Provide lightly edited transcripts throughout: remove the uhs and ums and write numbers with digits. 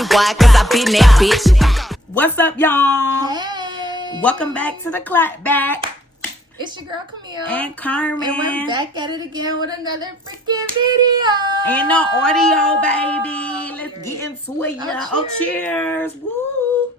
pussy. Why? Cause I been that bitch. What's up, y'all? Hey. Welcome back to the Clapback. It's your girl Camille And Carmen. And we're back at it again with another freaking video. And the audio, baby. Let's get into it, y'all. Oh, cheers. Woo.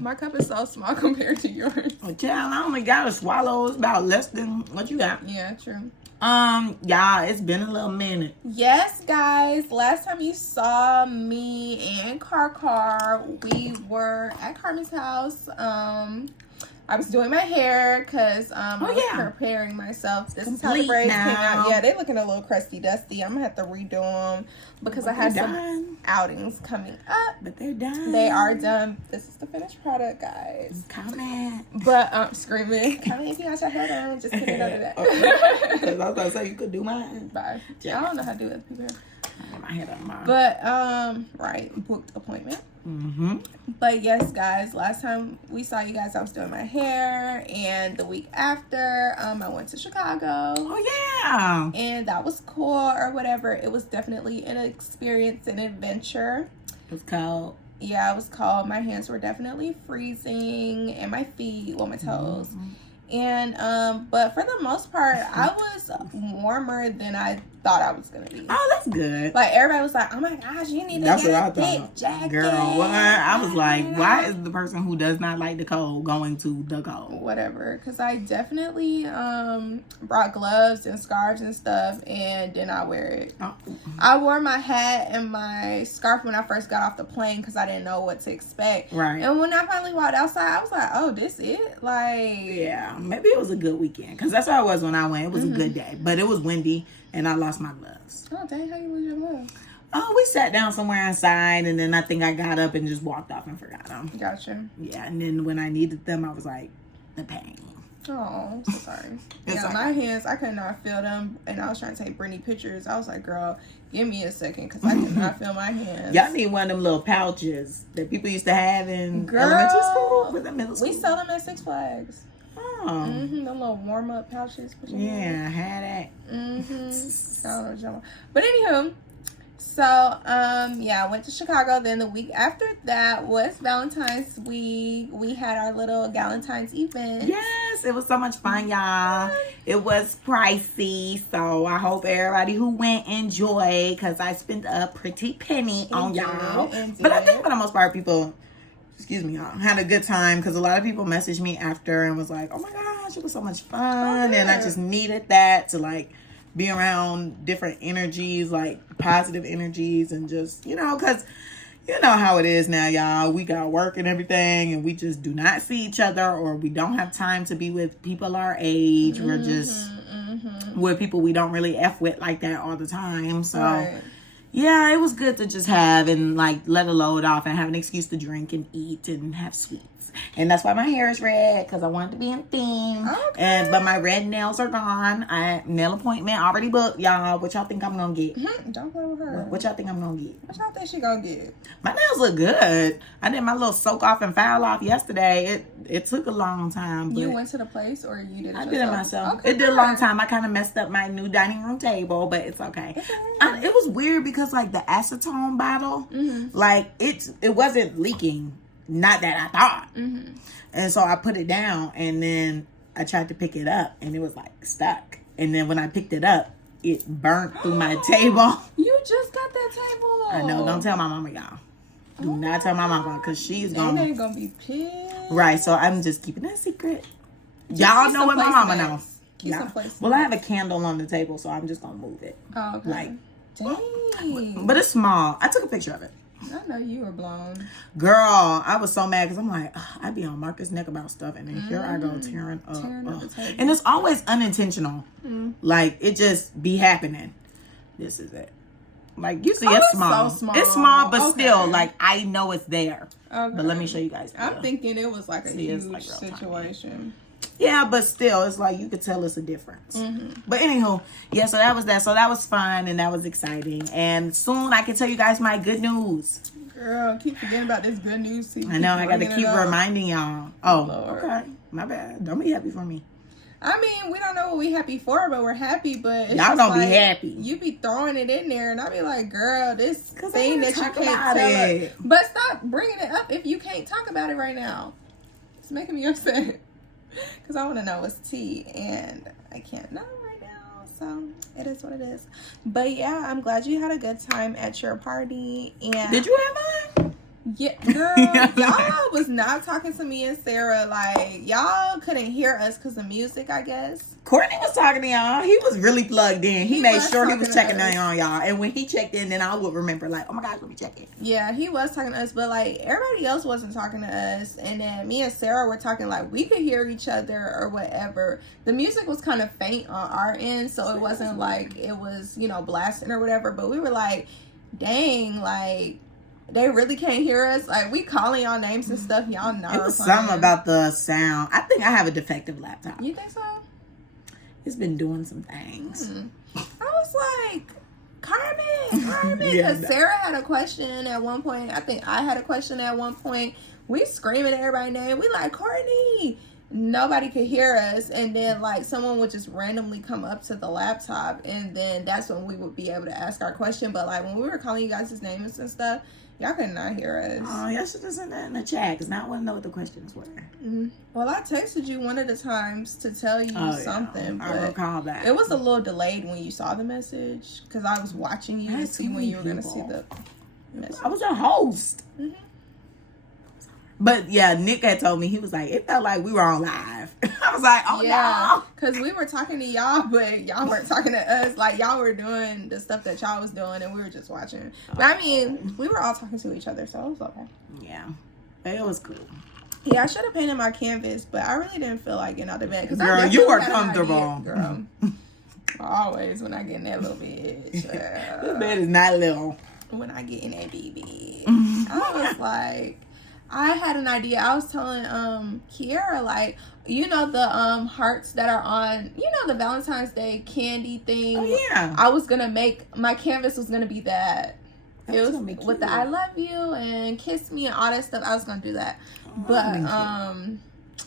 My cup is so small compared to yours. Oh, child, I only got to swallow. It's about less than what you got. Yeah, true. Y'all, it's been a little minute. Yes, guys. Last time you saw me and Car, we were at Carmen's house. I was doing my hair because I was preparing myself. This is how the braids came out. Yeah, they looking a little crusty dusty. I'm gonna have to redo them because I had some outings coming up. But they're done. They are done. This is the finished product, guys. Comment. But screaming, comment if you got your hair done. Just kidding under that. Because I was gonna say you could do mine. Bye. I don't know how to do it. People. I get my hair done tomorrow. But right, booked appointment. But yes, guys, last time we saw you guys, I was doing my hair, and the week after, I went to Chicago. Oh yeah, and that was cool or whatever. It was definitely an experience, an adventure. It was cold. Yeah, it was cold. My hands were definitely freezing, and my feet, well, my toes. And but for the most part, I was warmer than I thought I was gonna be. Oh, that's good. Like everybody was like, "Oh my gosh, you need to get a thick jacket." Girl, what? I was like, why is the person who does not like the cold going to the cold? Whatever, because I definitely brought gloves and scarves and stuff, and did not wear it. Oh. I wore my hat and my scarf when I first got off the plane because I didn't know what to expect. Right. And when I finally walked outside, I was like, "Oh, this it?" Like, yeah, maybe it was a good weekend because that's how it was when I went. It was a good day, but it was windy. And I lost my gloves. Oh, dang, how you lose your gloves? Oh, we sat down somewhere inside, and then I think I got up and just walked off and forgot them. Gotcha. Yeah, and then when I needed them, I was like, the pain. Oh, I'm so sorry. Yeah, my hands, I could not feel them, and I was trying to take Brittany pictures. I was like, girl, give me a second, because I could not feel my hands. Y'all need one of them little pouches that people used to have in elementary school with the middle school. We sell them at Six Flags. Oh. The little warm-up pouches. Yeah, I had that. I don't know. But anywho, so, yeah, I went to Chicago. Then the week after that was Valentine's week. We had our little Valentine's event. Yes, it was so much fun, y'all. It was pricey, so I hope everybody who went enjoyed, because I spent a pretty penny on y'all. But I think for the most part, people... Excuse me, y'all. Had a good time because a lot of people messaged me after and was like, "Oh my gosh, it was so much fun," and I just needed that to like be around different energies, like positive energies, and just because you know how it is now, y'all. We got work and everything, and we just do not see each other, or we don't have time to be with people our age. We're just with people we don't really F with like that all the time. So. Right. Yeah, it was good to just have and like let a load off and have an excuse to drink and eat and have sweets. And that's why my hair is red, because I wanted to be in theme. Okay. But my red nails are gone. Nail appointment already booked, y'all. What y'all think I'm gonna get? Don't play with her. What y'all think I'm gonna get? What y'all think she gonna get? My nails look good. I did my little soak off and file off yesterday. It took a long time. But you went to the place or you did it yourself? I did it myself. Okay, it did a long time. I kind of messed up my new dining room table, but it's okay. It was weird because like the acetone bottle, like it wasn't leaking. Not that I thought. And so I put it down, and then I tried to pick it up, and it was like stuck. And then when I picked it up, it burnt through my table. You just got that table. I know. Don't tell my mama, y'all. Do not tell my mama, because she's gonna be pissed. Right. So I'm just keeping that secret. Y'all know what my mama knows. Yeah. Well, I have a candle on the table, so I'm just gonna move it. Oh, okay. Like, dang. But it's small. I took a picture of it. I know you were blown. Girl, I was so mad because I'm like, I be on Marcus' neck about stuff, and then here I go tearing up the table. And it's always unintentional. Like, it just be happening. This is it. Like, you see, it's small. So small. It's small, but still, like, I know it's there. Okay. But let me show you guys. I'm thinking it was like a huge situation. Yeah, but still, it's like you could tell it's a difference. But anywho, yeah, so that was that. So that was fun and that was exciting. And soon I can tell you guys my good news. Girl, keep forgetting about this good news. I know, I got to keep reminding y'all. Oh, Lord. Okay. My bad. Don't be happy for me. I mean, we don't know what we happy for, but we're happy. But it's y'all don't be happy. You be throwing it in there, and I be like, girl, this thing that you can't tell it. But stop bringing it up if you can't talk about it right now. It's making me upset because I want to know what's tea, and I can't know right now. So it is what it is. But yeah, I'm glad you had a good time at your party. And did you have mine? Yeah, girl, y'all was not talking to me and Sarah. Like, y'all couldn't hear us because of music, I guess. Courtney was talking to y'all. He was really plugged in. He made sure he was checking in on y'all. And when he checked in, then I would remember, like, oh my gosh, let me check in. Yeah, he was talking to us, but like everybody else wasn't talking to us. And then me and Sarah were talking like we could hear each other or whatever. The music was kind of faint on our end, so it wasn't like it was, you know, blasting or whatever. But we were like, dang, like, they really can't hear us. Like, we calling y'all names and stuff. Y'all know. It was something about the sound. I think I have a defective laptop. You think so? It's been doing some things. I was like, Carmen. Because Sarah had a question at one point. I think I had a question at one point. We screaming at everybody's name. We like, Courtney. Nobody could hear us. And then, like, someone would just randomly come up to the laptop. And then that's when we would be able to ask our question. But, like, when we were calling you guys' names and stuff, y'all could not hear us. Oh, y'all should have sent that in the chat because now I want to know what the questions were. Well, I texted you one of the times to tell you something. Yeah. I recall that. It was a little delayed when you saw the message because I was watching you to see when you were going to see the message. I was a host. Mm-hmm. But yeah, Nick had told me, he was like, it felt like we were on live. I was like, oh no. Because we were talking to y'all, but y'all weren't talking to us. Like, y'all were doing the stuff that y'all was doing, and we were just watching. But I mean, we were all talking to each other, so it was okay. Yeah. But it was cool. Yeah, I should have painted my canvas, but I really didn't feel like getting out of bed. Girl, you were comfortable. Girl. Always when I get in that little bed. This bed is not little. When I get in that BB. I was like... I had an idea. I was telling Kiara, like, you know the hearts that are on, you know, the Valentine's Day candy thing. Oh yeah. I was gonna make my canvas was gonna be that. It was with the I love you and kiss me and all that stuff. I was gonna do that, but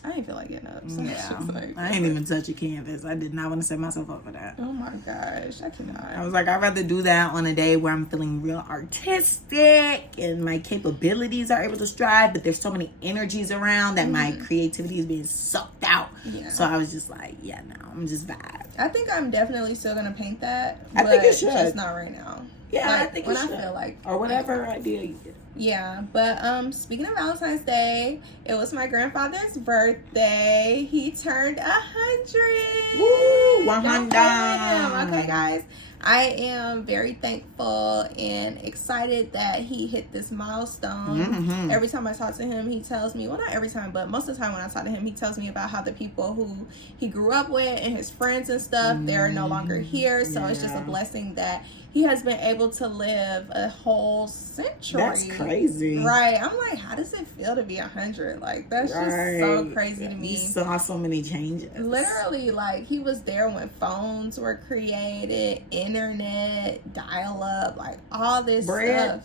I didn't feel like getting up. So yeah, I ain't even touch a canvas. I did not want to set myself up for that. Oh my gosh, I cannot. I was like, I'd rather do that on a day where I'm feeling real artistic and my capabilities are able to strive, but there's so many energies around that my creativity is being sucked out. Yeah. So I was just like, yeah, no, I'm just vibe. I think I'm definitely still gonna paint that. I think it should. Just not right now. Yeah, like, I think when it should. I feel like, or whatever idea you get. Yeah, but speaking of Valentine's Day, it was my grandfather's birthday. He turned 100. Woo! 100. Okay, guys. I am very thankful and excited that he hit this milestone. Every time I talk to him, he tells me, well, not every time, but most of the time when I talk to him, he tells me about how the people who he grew up with and his friends and stuff, they're no longer here. So it's just a blessing that he has been able to live a whole century. That's crazy. Right. I'm like, how does it feel to be 100? Like, that's just so crazy to me. You saw so many changes. Literally, like, he was there when phones were created, internet, dial-up, like, all this stuff.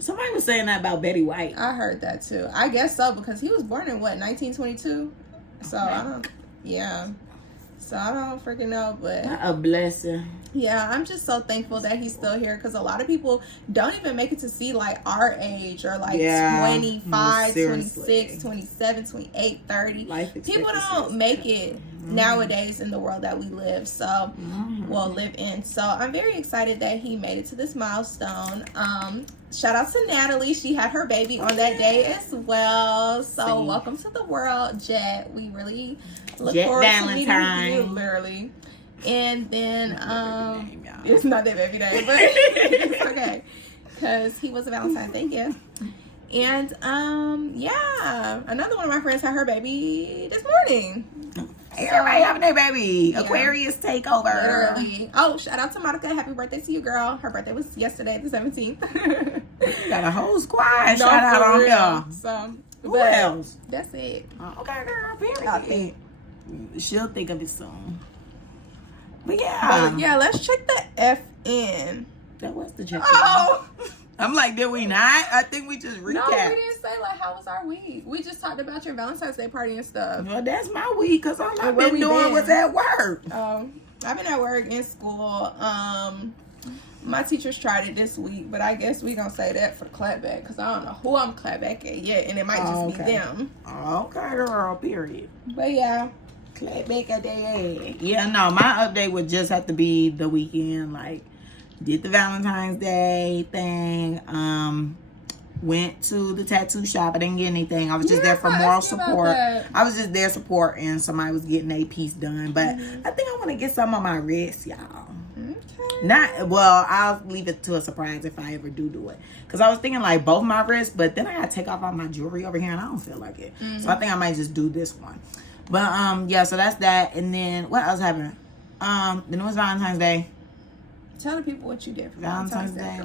Somebody was saying that about Betty White. I heard that, too. I guess so, because he was born in, what, 1922? So, I don't... Yeah. So I don't freaking know, but what a blessing. Yeah, I'm just so thankful that he's still here because a lot of people don't even make it to see like our age or like 25, 26, 27, 28, 30. People don't make it nowadays in the world that we live. So, live in. So I'm very excited that he made it to this milestone. Shout out to Natalie. She had her baby on that day as well. So welcome to the world, Jet. We really look forward to meeting you, literally. And then it's not their baby day, but it's okay because he was a Valentine. Thank you. And another one of my friends had her baby this morning. Everybody having their baby. Yeah. Aquarius takeover. Literally. Oh, shout out to Monica. Happy birthday to you, girl. Her birthday was yesterday, the 17th. You got a whole squad. Shout out on here. So, who else? That's it. Okay, girl. Period. She'll think of it soon. But yeah. Let's check the FN. That was the check. Oh. I'm like, did we not? I think we just recapped. No, we didn't say, like, how was our week? We just talked about your Valentine's Day party and stuff. Well, that's my week, because all I've been doing was at work. I've been at work, in school. My teachers tried it this week, but I guess we gonna say that for the clapback, because I don't know who I'm clapback at yet, and it might just be them. Okay, girl, period. But yeah. Clapback at their ass. Yeah, no, my update would just have to be the weekend. Like, did the Valentine's Day thing. Went to the tattoo shop. I didn't get anything. I was just there for moral support. I was just there supporting. Somebody was getting a piece done. But I think I want to get some on my wrist, y'all. Okay. I'll leave it to a surprise if I ever do it. Because I was thinking like both my wrists, but then I got to take off all my jewelry over here and I don't feel like it. So I think I might just do this one. But yeah, so that's that. And then what else happened? Then it was Valentine's Day. Tell the people what you did for Valentine's Day.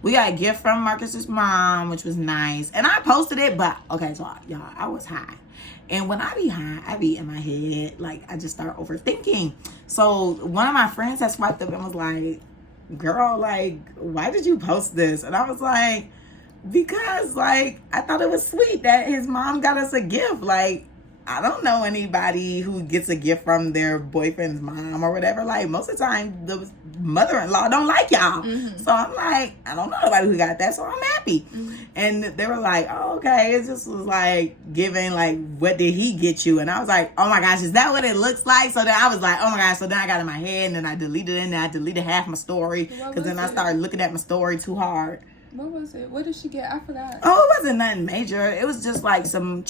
We got a gift from Marcus's mom, which was nice. And I posted it, but okay, so y'all, I was high. And when I be high, I be in my head, like I just start overthinking. So one of my friends had swiped up and was like, girl, like, why did you post this? And I was like, because like I thought it was sweet that his mom got us a gift. Like, I don't know anybody who gets a gift from their boyfriend's mom or whatever. Like, most of the time the mother-in-law don't like y'all. So I'm like, I don't know nobody who got that, so I'm happy. And they were like, oh, okay. It just was like giving like, what did he get you? And I was like, oh my gosh, is that what it looks like? So then I was like, oh my gosh. So then I got it in my head and then I deleted it and then I deleted half my story because then I started looking at my story too hard. What was it? What did she get? I forgot. Oh, it wasn't nothing major. It was just like some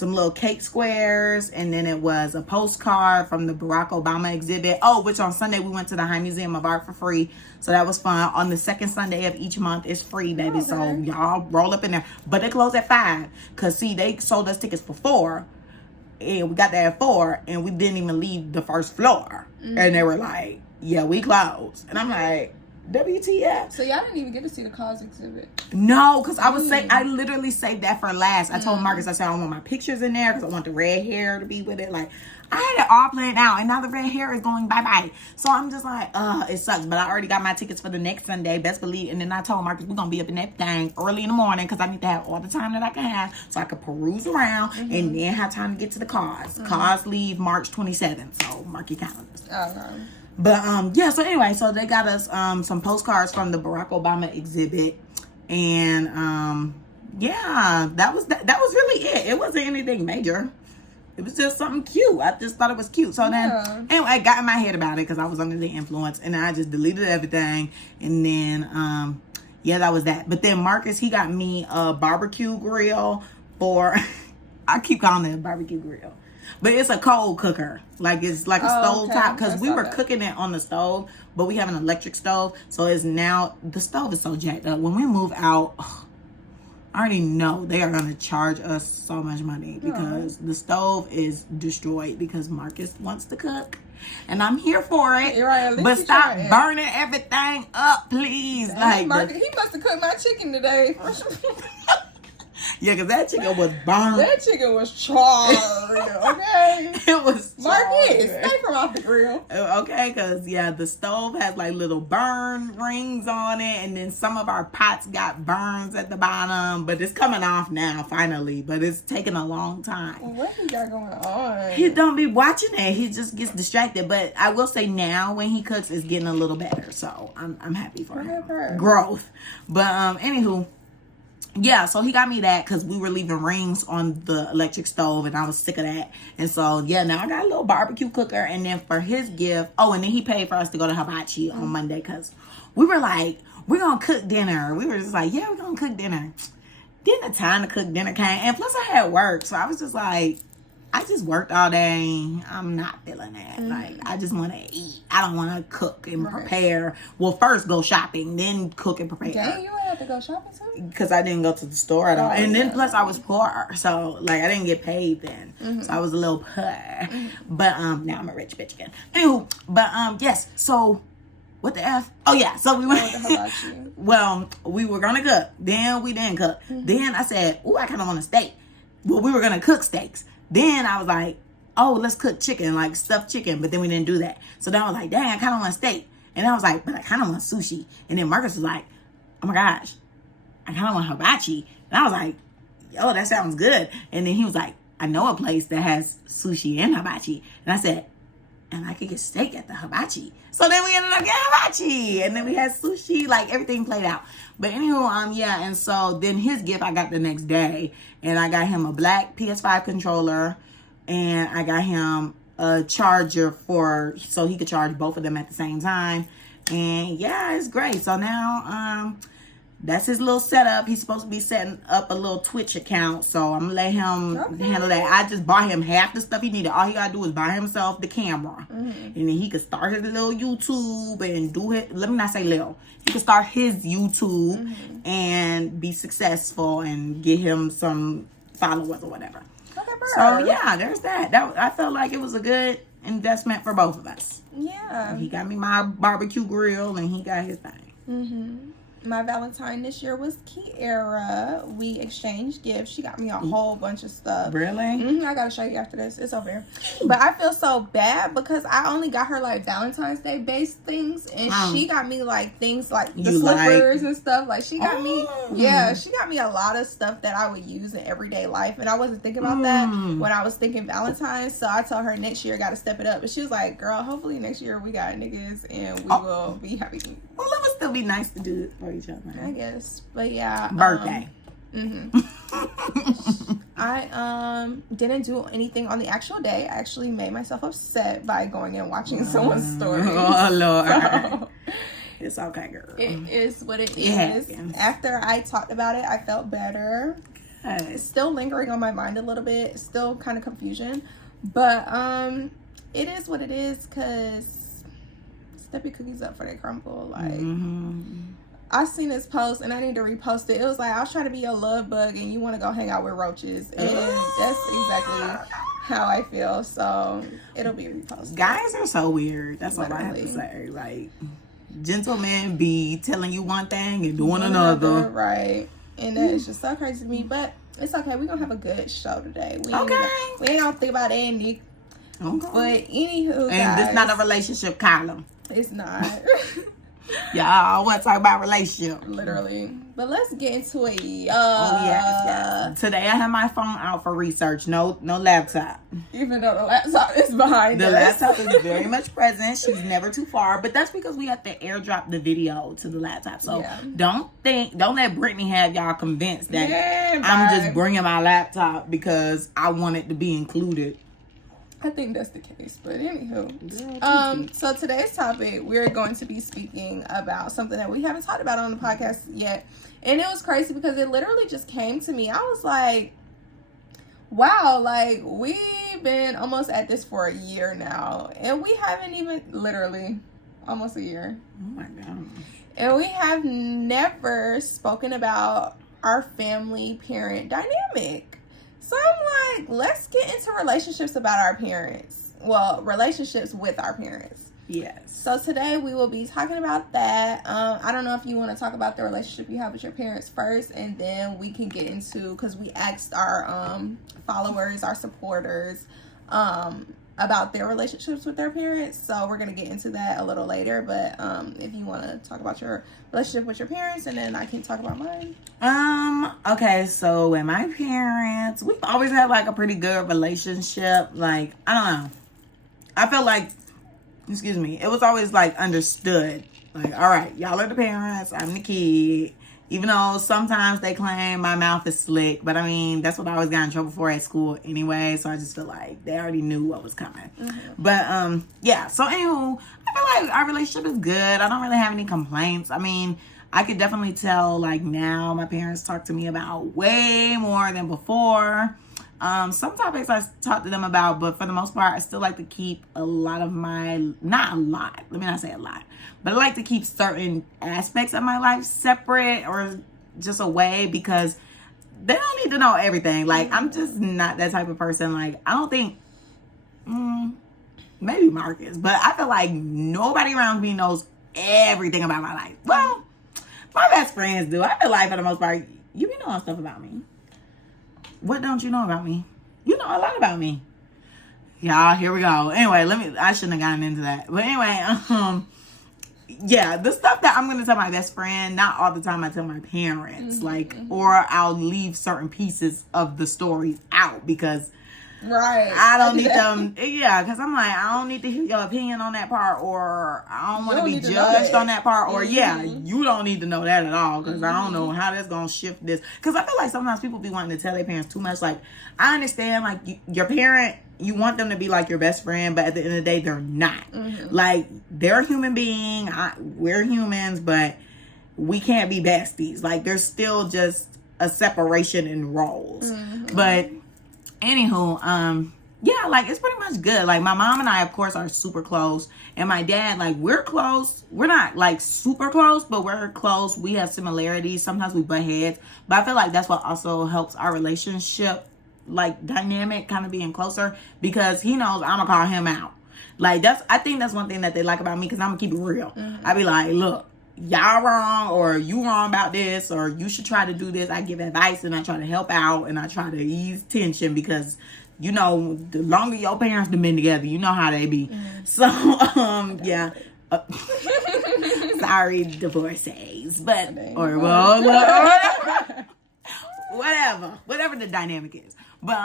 little cake squares, and then it was a postcard from the Barack Obama exhibit. Oh, which on Sunday we went to the High Museum of Art for free. So that was fun. On the second Sunday of each month, it's free, baby. Okay. So y'all roll up in there. But they close at 5. Because, see, they sold us tickets for 4. And we got there at 4, and we didn't even leave the first floor. And they were like, yeah, we closed. And I'm like, WTF. So y'all didn't even get to see the cause exhibit? No, because I literally saved that for last. I told Marcus, I said I don't want my pictures in there because I want the red hair to be with it. Like, I had it all planned out, and now the red hair is going bye-bye. So I'm just like, it sucks. But I already got my tickets for the next Sunday, best believe. And then I told Marcus we're going to be up in that thing early in the morning because I need to have all the time that I can have so I can peruse around and then have time to get to the cars. Cars leave March 27th, so mark your calendars. Okay. But yeah, so anyway, so they got us some postcards from the Barack Obama exhibit, and yeah, that was really it. It wasn't anything major. It was just something cute. I just thought it was cute. So then anyway, I got in my head about it because I was under the influence, and then I just deleted everything, and then yeah, that was that. But then Marcus, he got me a barbecue grill for I keep calling it a barbecue grill. But it's a coal cooker. Like, it's like a stove top. Because we were cooking it on the stove. But we have an electric stove. So it's now, the stove is so jacked up. When we move out, I already know they are going to charge us so much money. Because the stove is destroyed. Because Marcus wants to cook. And I'm here for it. You're right, but stop burning everything up, please. Like, Marcus, he must have cooked my chicken today. Yeah, because that chicken was burned. That chicken was charred, okay? It was charred. Marcus, stay from off the grill. Okay, because, yeah, the stove has, like, little burn rings on it, and then some of our pots got burns at the bottom, but it's coming off now, finally, but it's taking a long time. Well, what he got going on? He don't be watching it. He just gets distracted, but I will say now, when he cooks, it's getting a little better, so I'm happy for him. Growth. But, anywho, yeah, so he got me that because we were leaving rings on the electric stove and I was sick of that. And so, yeah, now I got a little barbecue cooker. And then for his gift, and then he paid for us to go to Hibachi on Monday because we were like, we're going to cook dinner. We were just like, yeah, we're going to cook dinner. Then the time to cook dinner came. And plus I had work. So I was just like, I just worked all day. I'm not feeling that. Like, I just want to eat. I don't want to cook and prepare. Well, first go shopping, then cook and prepare. Dang, you would have to go shopping too? Because I didn't go to the store at all. And then plus I was poor. So, like, I didn't get paid then. So I was a little poor. But now I'm a rich bitch again. Anywho, but yes. So, what the F? Oh, yeah. So we went. Well, we were going to cook. Then we didn't cook. Then I said, I kind of want a steak. Well, we were going to cook steaks. Then I was like, let's cook chicken, like stuffed chicken. But then we didn't do that. So then I was like, dang, I kind of want steak. And I was like, but I kind of want sushi. And then Marcus was like, oh my gosh, I kind of want hibachi. And I was like, yo, that sounds good. And then he was like, I know a place that has sushi and hibachi. And I said, and I could get steak at the hibachi. So then we ended up getting hibachi. And then we had sushi. Like, everything played out. But anywho, yeah. And so then his gift I got the next day. And I got him a black PS5 controller. And I got him a charger so he could charge both of them at the same time. And yeah, it's great. So now, that's his little setup. He's supposed to be setting up a little Twitch account. So I'm going to let him handle that. I just bought him half the stuff he needed. All he got to do is buy himself the camera. And then he could start his little YouTube and do it. Let me not say little. He could start his YouTube and be successful and get him some followers or whatever. So yeah, there's that. I felt like it was a good investment for both of us. Yeah. He got me my barbecue grill and he got his thing. My Valentine this year was Kiara. We exchanged gifts. She got me a whole bunch of stuff. Really? I gotta show you after this. It's over here. But I feel so bad because I only got her like Valentine's Day based things, and she got me like things like the slippers and stuff. Like she got me, she got me a lot of stuff that I would use in everyday life, and I wasn't thinking about that when I was thinking Valentine's. So I told her next year got to step it up, but she was like, "Girl, hopefully next year we got niggas and we will be happy." Well, it would still be nice to do it for each other, I guess. But yeah. Birthday. I didn't do anything on the actual day. I actually made myself upset by going and watching someone's story. Oh, Lord. So, it's okay, girl. it is what it is. After I talked about it, I felt better. It's still lingering on my mind a little bit. It's still kind of confusion. But it is what it is, because step your cookies up for they crumble. Like, I seen this post and I need to repost it. It was like, I was trying to be your love bug and you want to go hang out with roaches. And that's exactly how I feel. So it'll be reposted. Guys are so weird. That's all I have to say. Like, gentlemen be telling you one thing and doing another. Right. And that is just so crazy to me. But it's okay. We're going to have a good show today. We ain't gonna think about Andy. Okay. But anywho, and this not a relationship column. It's not. Y'all want to talk about relationship. Literally. But let's get into it. Yes. Today I have my phone out for research. No laptop. Even though the laptop is behind us. The laptop is very much present. She's never too far. But that's because we have to airdrop the video to the laptop. So don't let Brittany have y'all convinced that I'm just bringing my laptop because I want it to be included. I think that's the case, but anywho. So today's topic, we're going to be speaking about something that we haven't talked about on the podcast yet. And it was crazy because it literally just came to me. I was like, wow, like we've been almost at this for a year now. And we haven't even, literally, almost a year. Oh my God. And we have never spoken about our family-parent dynamic. So I'm like, let's get into relationships about our parents. Well, relationships with our parents. Yes. So today we will be talking about that. I don't know if you want to talk about the relationship you have with your parents first, and then we can get into, because we asked our followers, our supporters, about their relationships with their parents. So we're going to get into that a little later. But if you want to talk about your relationship with your parents, and then I can talk about mine. Okay, so with my parents, we've always had like a pretty good relationship. Like, I don't know. I felt like, it was always like understood. Like, all right, y'all are the parents, I'm the kid. Even though sometimes they claim my mouth is slick, but I mean, that's what I always got in trouble for at school anyway. So I just feel like they already knew what was coming. But yeah, so anywho, I feel like our relationship is good. I don't really have any complaints. I mean, I could definitely tell like now my parents talk to me about way more than before. Some topics I talk to them about, but for the most part, I still like to keep a lot of my, not a lot, let me not say a lot, but I like to keep certain aspects of my life separate or just away because they don't need to know everything. Like, I'm just not that type of person. Like, I don't think, maybe Marcus, but I feel like nobody around me knows everything about my life. Well, my best friends do. I feel like for the most part, you be knowing stuff about me. What don't you know about me? You know a lot about me. Y'all, here we go. Anyway, I shouldn't have gotten into that. But anyway, yeah, the stuff that I'm gonna tell my best friend, not all the time I tell my parents, like, or I'll leave certain pieces of the story out because I don't need them. Yeah, because I'm like, I don't need to hear your opinion on that part, or I don't want to be judged on that part, or you don't need to know that at all because I don't know how that's gonna shift this. Because I feel like sometimes people be wanting to tell their parents too much. Like, I understand, like, your parent, you want them to be like your best friend, but at the end of the day, they're not. Like, they're a human being. We're humans, but we can't be besties. Like, there's still just a separation in roles. But anywho, yeah, like, it's pretty much good. Like, my mom and I, of course, are super close. And my dad, like, we're close. We're not, like, super close, but we're close. We have similarities. Sometimes we butt heads. But I feel like that's what also helps our relationship, like, dynamic kind of being closer, because he knows I'm gonna call him out. Like, I think that's one thing that they like about me, because I'm gonna keep it real. I be like, look, y'all wrong, or you wrong about this, or you should try to do this. I give advice and I try to help out and I try to ease tension, because you know, the longer your parents have been together, you know how they be. So yeah. Sorry, divorcees, but or whatever the dynamic is. But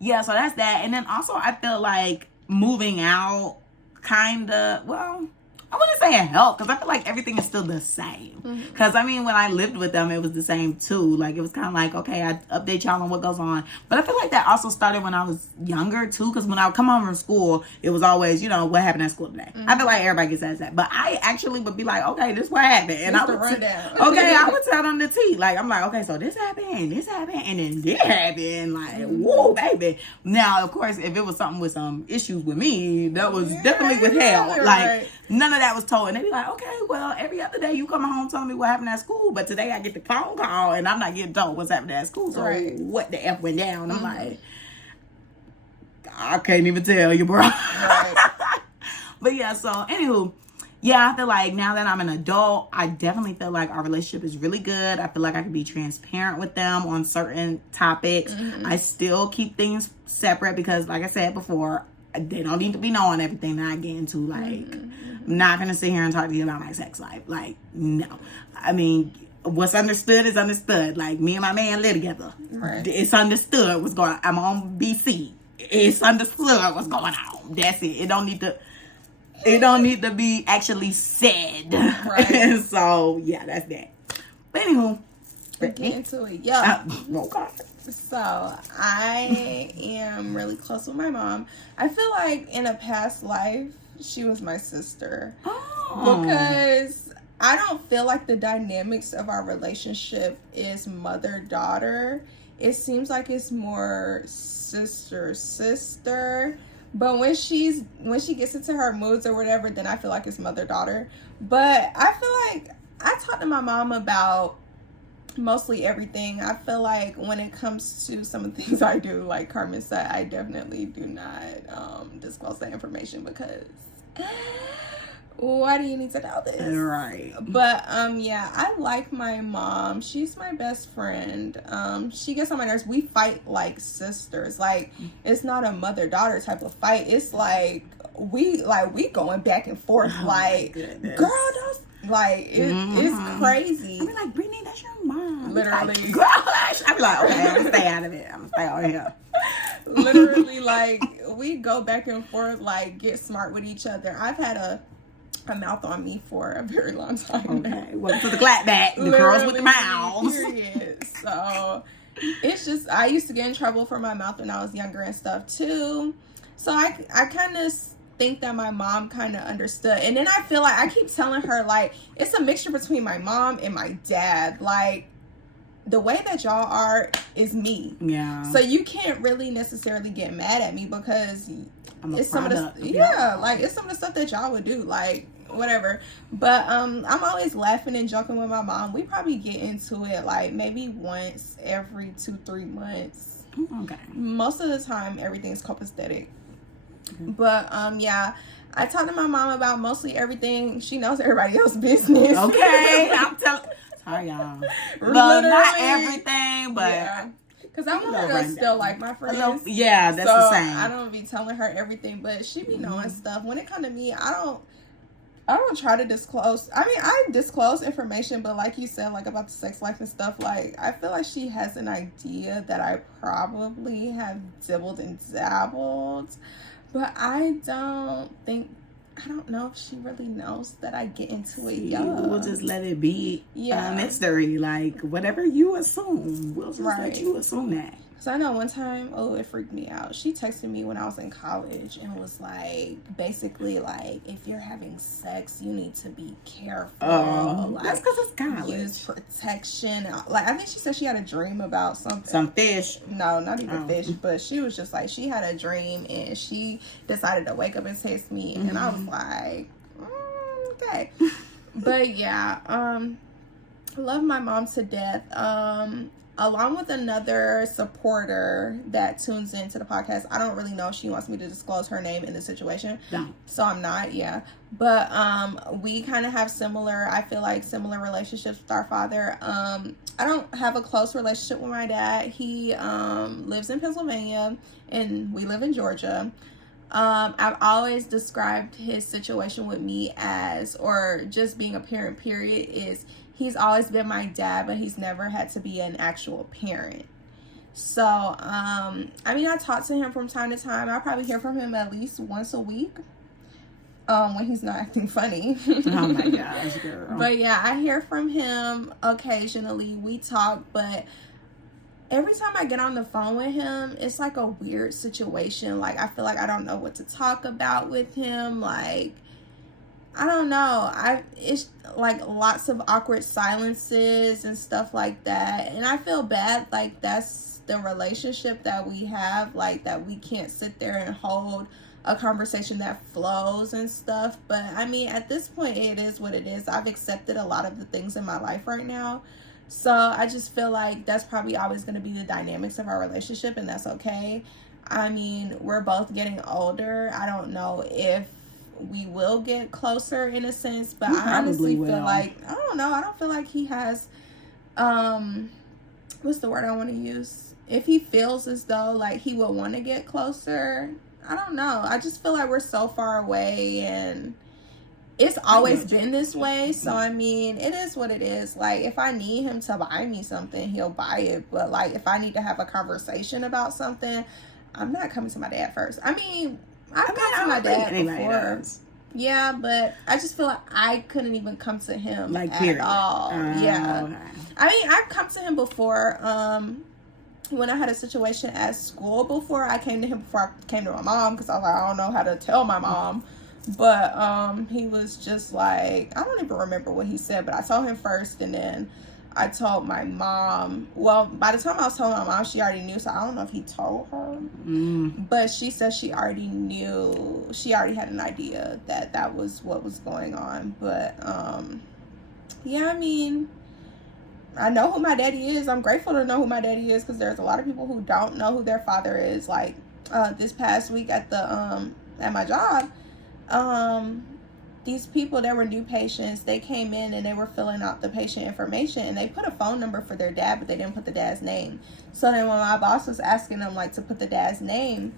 yeah, so that's that. And then also I feel like moving out kind of, well, I wouldn't say it helped, because I feel like everything is still the same. Because, I mean, when I lived with them, it was the same, too. Like, it was kind of like, okay, I update y'all on what goes on. But I feel like that also started when I was younger, too. Because when I would come home from school, it was always, you know, what happened at school today. I feel like everybody gets asked that. But I actually would be like, okay, this what happened. And I would tell them the tea. Like, I'm like, okay, so this happened, and then this happened. Like, whoa, baby. Now, of course, if it was something with some issues with me, that was definitely withheld. Like, none of that was told. And they be like, okay, well, every other day you come home telling me what happened at school, but today I get the phone call and I'm not getting told what's happening at school. So what the F went down? I'm like, I can't even tell you, bro. But yeah, so anywho, yeah, I feel like now that I'm an adult, I definitely feel like our relationship is really good. I feel like I can be transparent with them on certain topics. I still keep things separate because, like I said before, they don't need to be knowing everything that I get into. Like, I'm not gonna sit here and talk to you about my sex life. Like, no. I mean, what's understood is understood. Like, me and my man live together. It's understood what's going on. I'm on BC. It's understood what's going on. That's it. It don't need to be actually said. And so, yeah, that's that. But anywho, get into it. Yeah. Okay. So, I am really close with my mom. I feel like in a past life, she was my sister. Because I don't feel like the dynamics of our relationship is mother-daughter. It seems like it's more sister-sister. But when she gets into her moods or whatever, then I feel like it's mother-daughter. But I feel like I talked to my mom about mostly everything. I feel like when it comes to some of the things I do, like Carmen said, I definitely do not disclose that information, because why do you need to know this? Right. But yeah, I like my mom. She's my best friend. She gets on my nerves. We fight like sisters. Like, it's not a mother-daughter type of fight. It's like we going back and forth. Like, girl, those, like, it's crazy. I be like, Brittany, that's your mom. Literally. Like, girl, I be like, okay, I'm gonna stay out of it. I'm gonna stay over here. Literally, like, we go back and forth, like, get smart with each other. I've had a mouth on me for a very long time. Okay, well, to the clapback, the girls with the mouths. Period. So, it's just, I used to get in trouble for my mouth when I was younger and stuff, too. So, I kind of think that my mom kind of understood. And then I feel like I keep telling her, like, it's a mixture between my mom and my dad. Like, the way that y'all are is me. Yeah. So you can't really necessarily get mad at me, because it's some of the it's some of the stuff that y'all would do, like, whatever. But I'm always laughing and joking with my mom. We probably get into it like maybe once every 2-3 months. Okay. Most of the time everything's copacetic. But yeah, I talk to my mom about mostly everything. She knows everybody else's business. Okay. I'm telling. Sorry, y'all. Well, not everything, but yeah. Because I want her to still like my friends. Yeah, that's the same. I don't be telling her everything, but she be knowing stuff. When it comes to me, I I don't try to disclose. I mean, I disclose information, but like you said, like about the sex life and stuff, like I feel like she has an idea that I probably have dibbled and dabbled, but I don't know if she really knows that I get into it. We'll just let it be a mystery. Like, whatever you assume, we'll just let you assume that. So I know one time, it freaked me out. She texted me when I was in college and was like, basically like, if you're having sex, you need to be careful. Like, that's because it's college. Use protection. Like, I think she said she had a dream about something. Some fish. No, not even fish. But she was just like, she had a dream and she decided to wake up and text me. And I was like, okay. But yeah, love my mom to death. Along with another supporter that tunes into the podcast. I don't really know if she wants me to disclose her name in the situation. No. So I'm not, But we kind of have similar relationships with our father. I don't have a close relationship with my dad. He lives in Pennsylvania and we live in Georgia. I've always described his situation with me as, or just being a parent period, is he's always been my dad, but he's never had to be an actual parent. So, I mean, I talk to him from time to time. I probably hear from him at least once a week, when he's not acting funny. Oh my gosh, girl. But yeah, I hear from him occasionally. We talk, but every time I get on the phone with him, it's like a weird situation. Like, I feel like I don't know what to talk about with him. Like, I don't know. It's like lots of awkward silences and stuff like that. And I feel bad. Like, that's the relationship that we have. Like, that we can't sit there and hold a conversation that flows and stuff. But I mean, at this point, it is what it is. I've accepted a lot of the things in my life right now. So I just feel like that's probably always going to be the dynamics of our relationship. And that's okay. I mean, we're both getting older. I don't know if we will get closer in a sense, but I honestly feel like, I don't know, I don't feel like he has, what's the word I want to use? If he feels as though like he would want to get closer, I don't know. I just feel like we're so far away and it's always been this way. So, I mean, it is what it is. Like, if I need him to buy me something, he'll buy it. But like, if I need to have a conversation about something, I'm not coming to my dad first. I mean, I've come to my dad before. Yeah, but I just feel like I couldn't even come to him like at all. Yeah. Okay. I mean, I've come to him before. When I had a situation at school before, I came to him before I came to my mom because I was like, I don't know how to tell my mom. But he was just like, I don't even remember what he said, but I told him first and then I told my mom. Well, by the time I was telling my mom, she already knew, so I don't know if he told her. But she said she already knew. She already had an idea that that was what was going on. But, yeah, I mean, I know who my daddy is. I'm grateful to know who my daddy is because there's a lot of people who don't know who their father is. Like, this past week at the at my job, these people, there were new patients, they came in and they were filling out the patient information and they put a phone number for their dad, but they didn't put the dad's name. So then when my boss was asking them like to put the dad's name,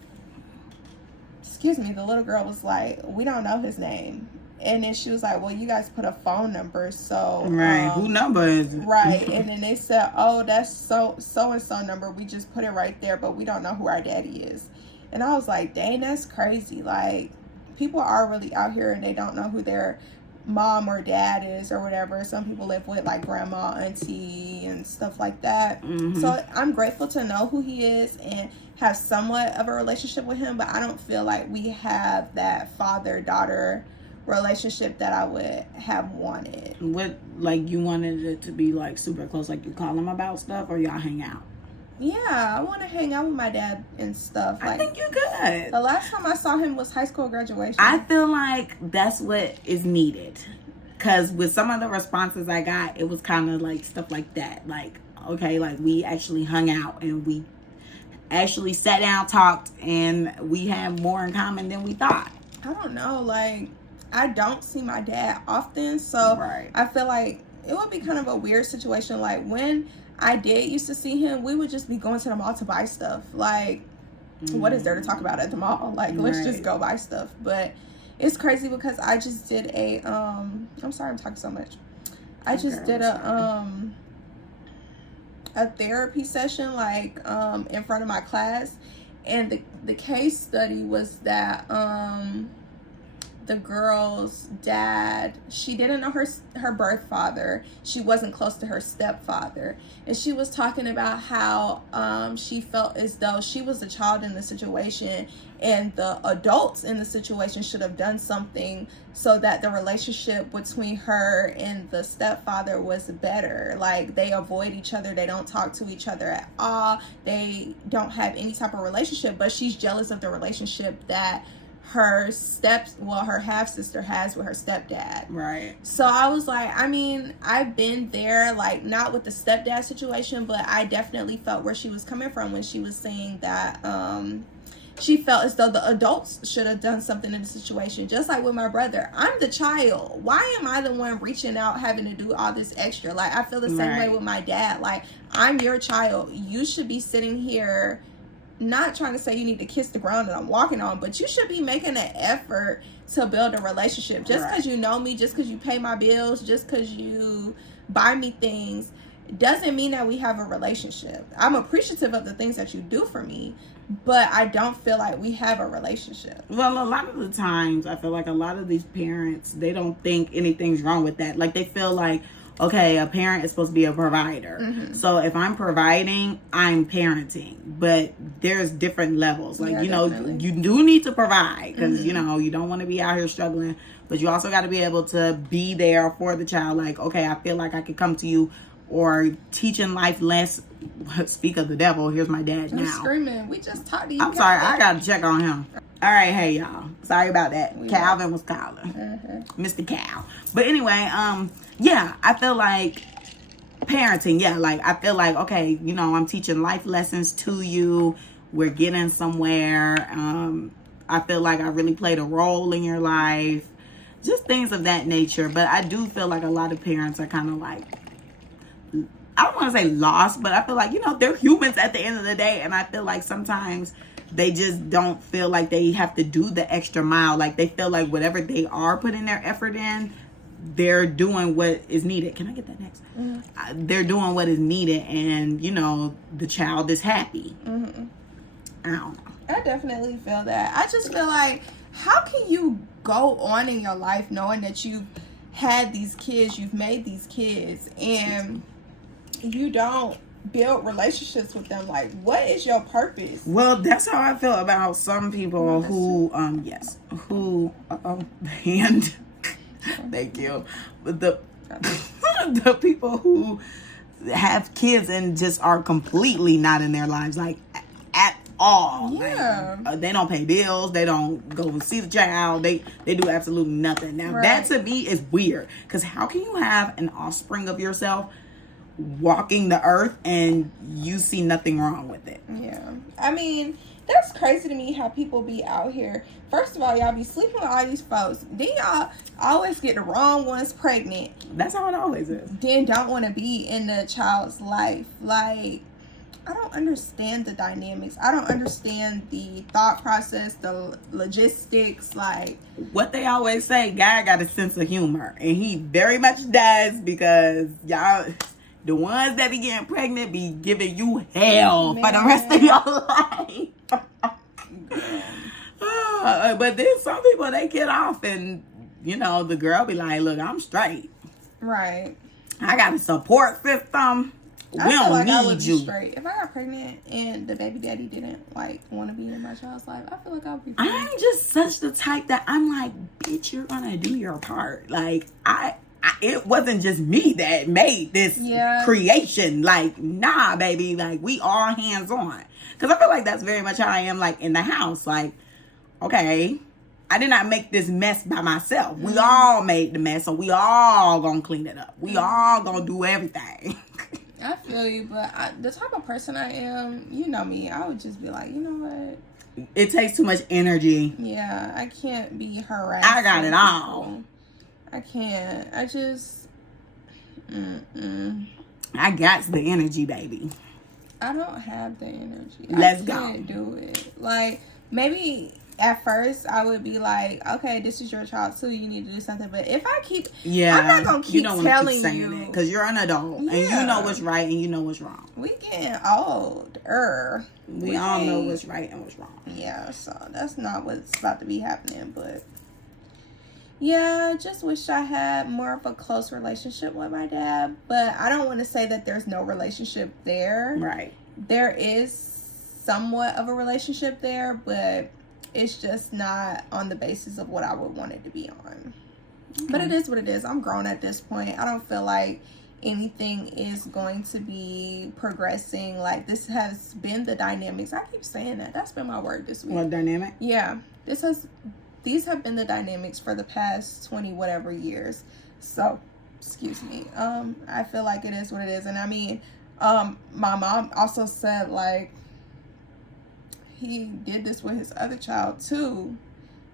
the little girl was like, we don't know his name. And then she was like, well, you guys put a phone number, so who number is it? Right. And then they said, oh, that's so and so number, we just put it right there, but we don't know who our daddy is. And I was like, dang, that's crazy. Like, people are really out here and they don't know who their mom or dad is or whatever. Some people live with like grandma, auntie, and stuff like that. So I'm grateful to know who he is and have somewhat of a relationship with him, but I don't feel like we have that father-daughter relationship that I would have wanted. What, like, you wanted it to be like super close, like you call him about stuff or y'all hang out? Yeah, I want to hang out with my dad and stuff. Like, I think you could. The last time I saw him was high school graduation. I feel like that's what is needed. Because with some of the responses I got, it was kind of like stuff like that. Like, okay, like we actually hung out and we actually sat down, talked, and we have more in common than we thought. I don't know. Like, I don't see my dad often. So I feel like it would be kind of a weird situation. Like, when I did used to see him, we would just be going to the mall to buy stuff. Like, what is there to talk about at the mall? Like, let's just go buy stuff. But It's crazy because I just did a I'm sorry I'm talking so much. I just did a therapy session like in front of my class, and the case study was that the girl's dad, she didn't know her birth father. She wasn't close to her stepfather, and she was talking about how she felt as though she was the child in the situation, and the adults in the situation should have done something so that the relationship between her and the stepfather was better. Like, they avoid each other, they don't talk to each other at all, they don't have any type of relationship, but she's jealous of the relationship that her half sister has with her stepdad. Right. So I was like, I mean, I've been there, like, not with the stepdad situation, but I definitely felt where she was coming from when she was saying that she felt as though the adults should have done something in the situation. Just like with my brother, I'm the child. Why am I the one reaching out, having to do all this extra? Like, I feel the same way with my dad. Like, I'm your child. You should be sitting here, not trying to say you need to kiss the ground that I'm walking on, but you should be making an effort to build a relationship. Just because you know me, just because you pay my bills, just because you buy me things, doesn't mean that we have a relationship. I'm appreciative of the things that you do for me, but I don't feel like we have a relationship. Well, a lot of the times, I feel like a lot of these parents, they don't think anything's wrong with that. Like, they feel like, okay, a parent is supposed to be a provider. Mm-hmm. So if I'm providing, I'm parenting. But there's different levels. Like, you know, you do need to provide because, you know, you don't want to be out here struggling. But you also got to be able to be there for the child. Like, okay, I feel like I could come to you, or teaching life less. Speak of the devil, here's my dad now. I'm screaming. We just talked to you. I'm sorry, I got to check on him. All right, hey, y'all. Sorry about that. Calvin was calling. Mr. Cal. But anyway, yeah, I feel like parenting, like, I feel like, okay, you know, I'm teaching life lessons to you. We're getting somewhere. I feel like I really played a role in your life. Just things of that nature. But I do feel like a lot of parents are kind of like, I don't want to say lost, but I feel like, you know, they're humans at the end of the day. And I feel like sometimes they just don't feel like they have to do the extra mile. Like, they feel like whatever they are putting their effort in, they're doing what is needed. Can I get that next? Mm-hmm. They're doing what is needed, and, you know, the child is happy. Mm-hmm. I don't know. I definitely feel that. I just feel like, how can you go on in your life knowing that you've had these kids, you've made these kids, and you don't build relationships with them? Like, what is your purpose? Well, that's how I feel about some people who and thank you. But the people who have kids and just are completely not in their lives, like, at all. Yeah. Like, they don't pay bills. They don't go and see the child. They do absolutely nothing. Now, that to me is weird. Because how can you have an offspring of yourself walking the earth and you see nothing wrong with it? Yeah. I mean, that's crazy to me how people be out here. First of all, y'all be sleeping with all these folks. Then y'all always get the wrong ones pregnant. That's how it always is. Then don't want to be in the child's life. Like, I don't understand the dynamics. I don't understand the thought process, the logistics. Like, what they always say, God got a sense of humor. And he very much does, because y'all, the ones that be getting pregnant be giving you hell for the rest of your life. But then some people, they get off and, you know, the girl be like, look, I'm straight. Right. I got a support system. We don't need you. Straight. If I got pregnant and the baby daddy didn't, like, want to be in my child's life, I feel like I would be free. I'm just such the type that I'm like, bitch, you're going to do your part. Like, it wasn't just me that made this creation. Like, nah, baby. Like, we all hands on. Because I feel like that's very much how I am, like, in the house. Like, okay, I did not make this mess by myself. We all made the mess, so we all gonna clean it up. We all gonna do everything. I feel you, but the type of person I am, you know me, I would just be like, you know what? It takes too much energy. Yeah, I can't be harassed. I got it all. I can't. I just... I got the energy, baby. I don't have the energy. Let's go. I can't do it. Like, maybe at first I would be like, okay, this is your child too, you need to do something. But if I keep, yeah, I'm not gonna keep telling you because you're an adult and you know what's right and you know what's wrong. We getting older. We all know what's right and what's wrong. Yeah, so that's not what's about to be happening. But yeah, just wish I had more of a close relationship with my dad. But I don't want to say that there's no relationship there. Right. There is somewhat of a relationship there, but it's just not on the basis of what I would want it to be on. Okay. But it is what it is. I'm grown at this point. I don't feel like anything is going to be progressing. Like, this has been the dynamics. I keep saying that. That's been my word this week. What dynamic? Yeah. These have been the dynamics for the past 20 whatever years. So, excuse me. I feel like it is what it is. And I mean, my mom also said, like, he did this with his other child too.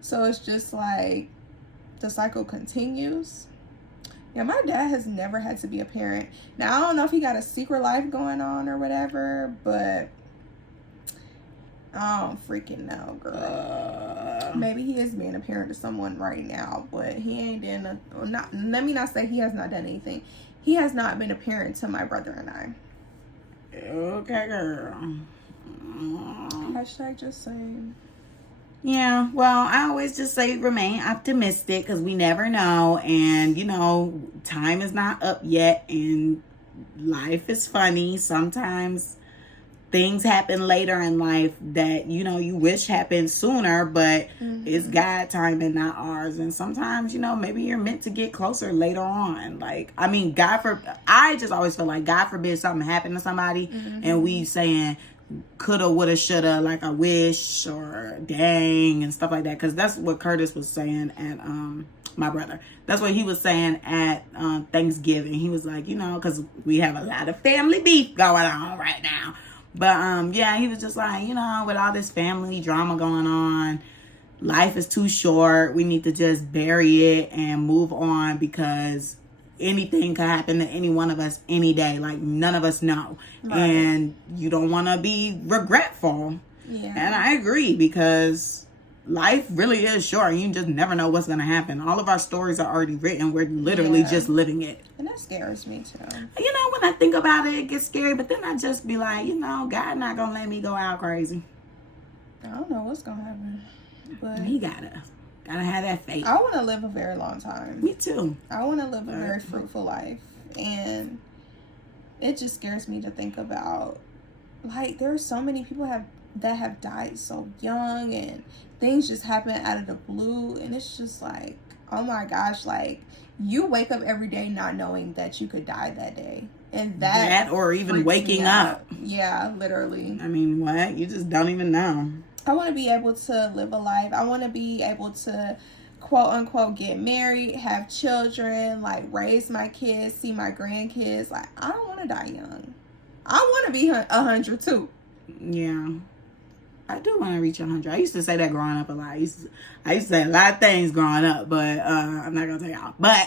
So it's just like the cycle continues. Yeah, my dad has never had to be a parent. Now, I don't know if he got a secret life going on or whatever, but I don't freaking know, girl. Maybe he is being a parent to someone right now, but he ain't been let me not say he has not done anything. He has not been a parent to my brother and I. Okay, girl. Hashtag just saying. Yeah, well, I always just say remain optimistic because we never know. And, you know, time is not up yet and life is funny. Sometimes things happen later in life that, you know, you wish happened sooner, but it's God time and not ours. And sometimes, you know, maybe you're meant to get closer later on. Like, I mean, I just always feel like God forbid something happened to somebody and we saying coulda, woulda, shoulda, like I wish or dang and stuff like that. Because that's what Curtis was saying at my brother. That's what he was saying at Thanksgiving. He was like, you know, because we have a lot of family beef going on right now. But yeah, he was just like, you know, with all this family drama going on, life is too short. We need to just bury it and move on because anything could happen to any one of us any day. Like, none of us know. Right. And you don't want to be regretful. Yeah. And I agree because life really is short. You just never know what's going to happen. All of our stories are already written. We're literally just living it. And that scares me too. You know, when I think about it, it gets scary. But then I just be like, you know, God not going to let me go out crazy. I don't know what's going to happen. But He gotta have that faith. I want to live a very long time. Me too. I want to live a very fruitful life. And it just scares me to think about, like, there are so many people that have died so young and things just happen out of the blue. And it's just like, oh my gosh, like, you wake up every day not knowing that you could die that day. And that or even waking up. Yeah, literally. I mean, what? You just don't even know. I want to be able to live a life. I want to be able to, quote unquote, get married, have children, like raise my kids, see my grandkids. Like, I don't want to die young. I want to be 100 too. Yeah. I do want to reach 100. I used to say that growing up a lot. I used to say a lot of things growing up, but I'm not going to tell y'all. But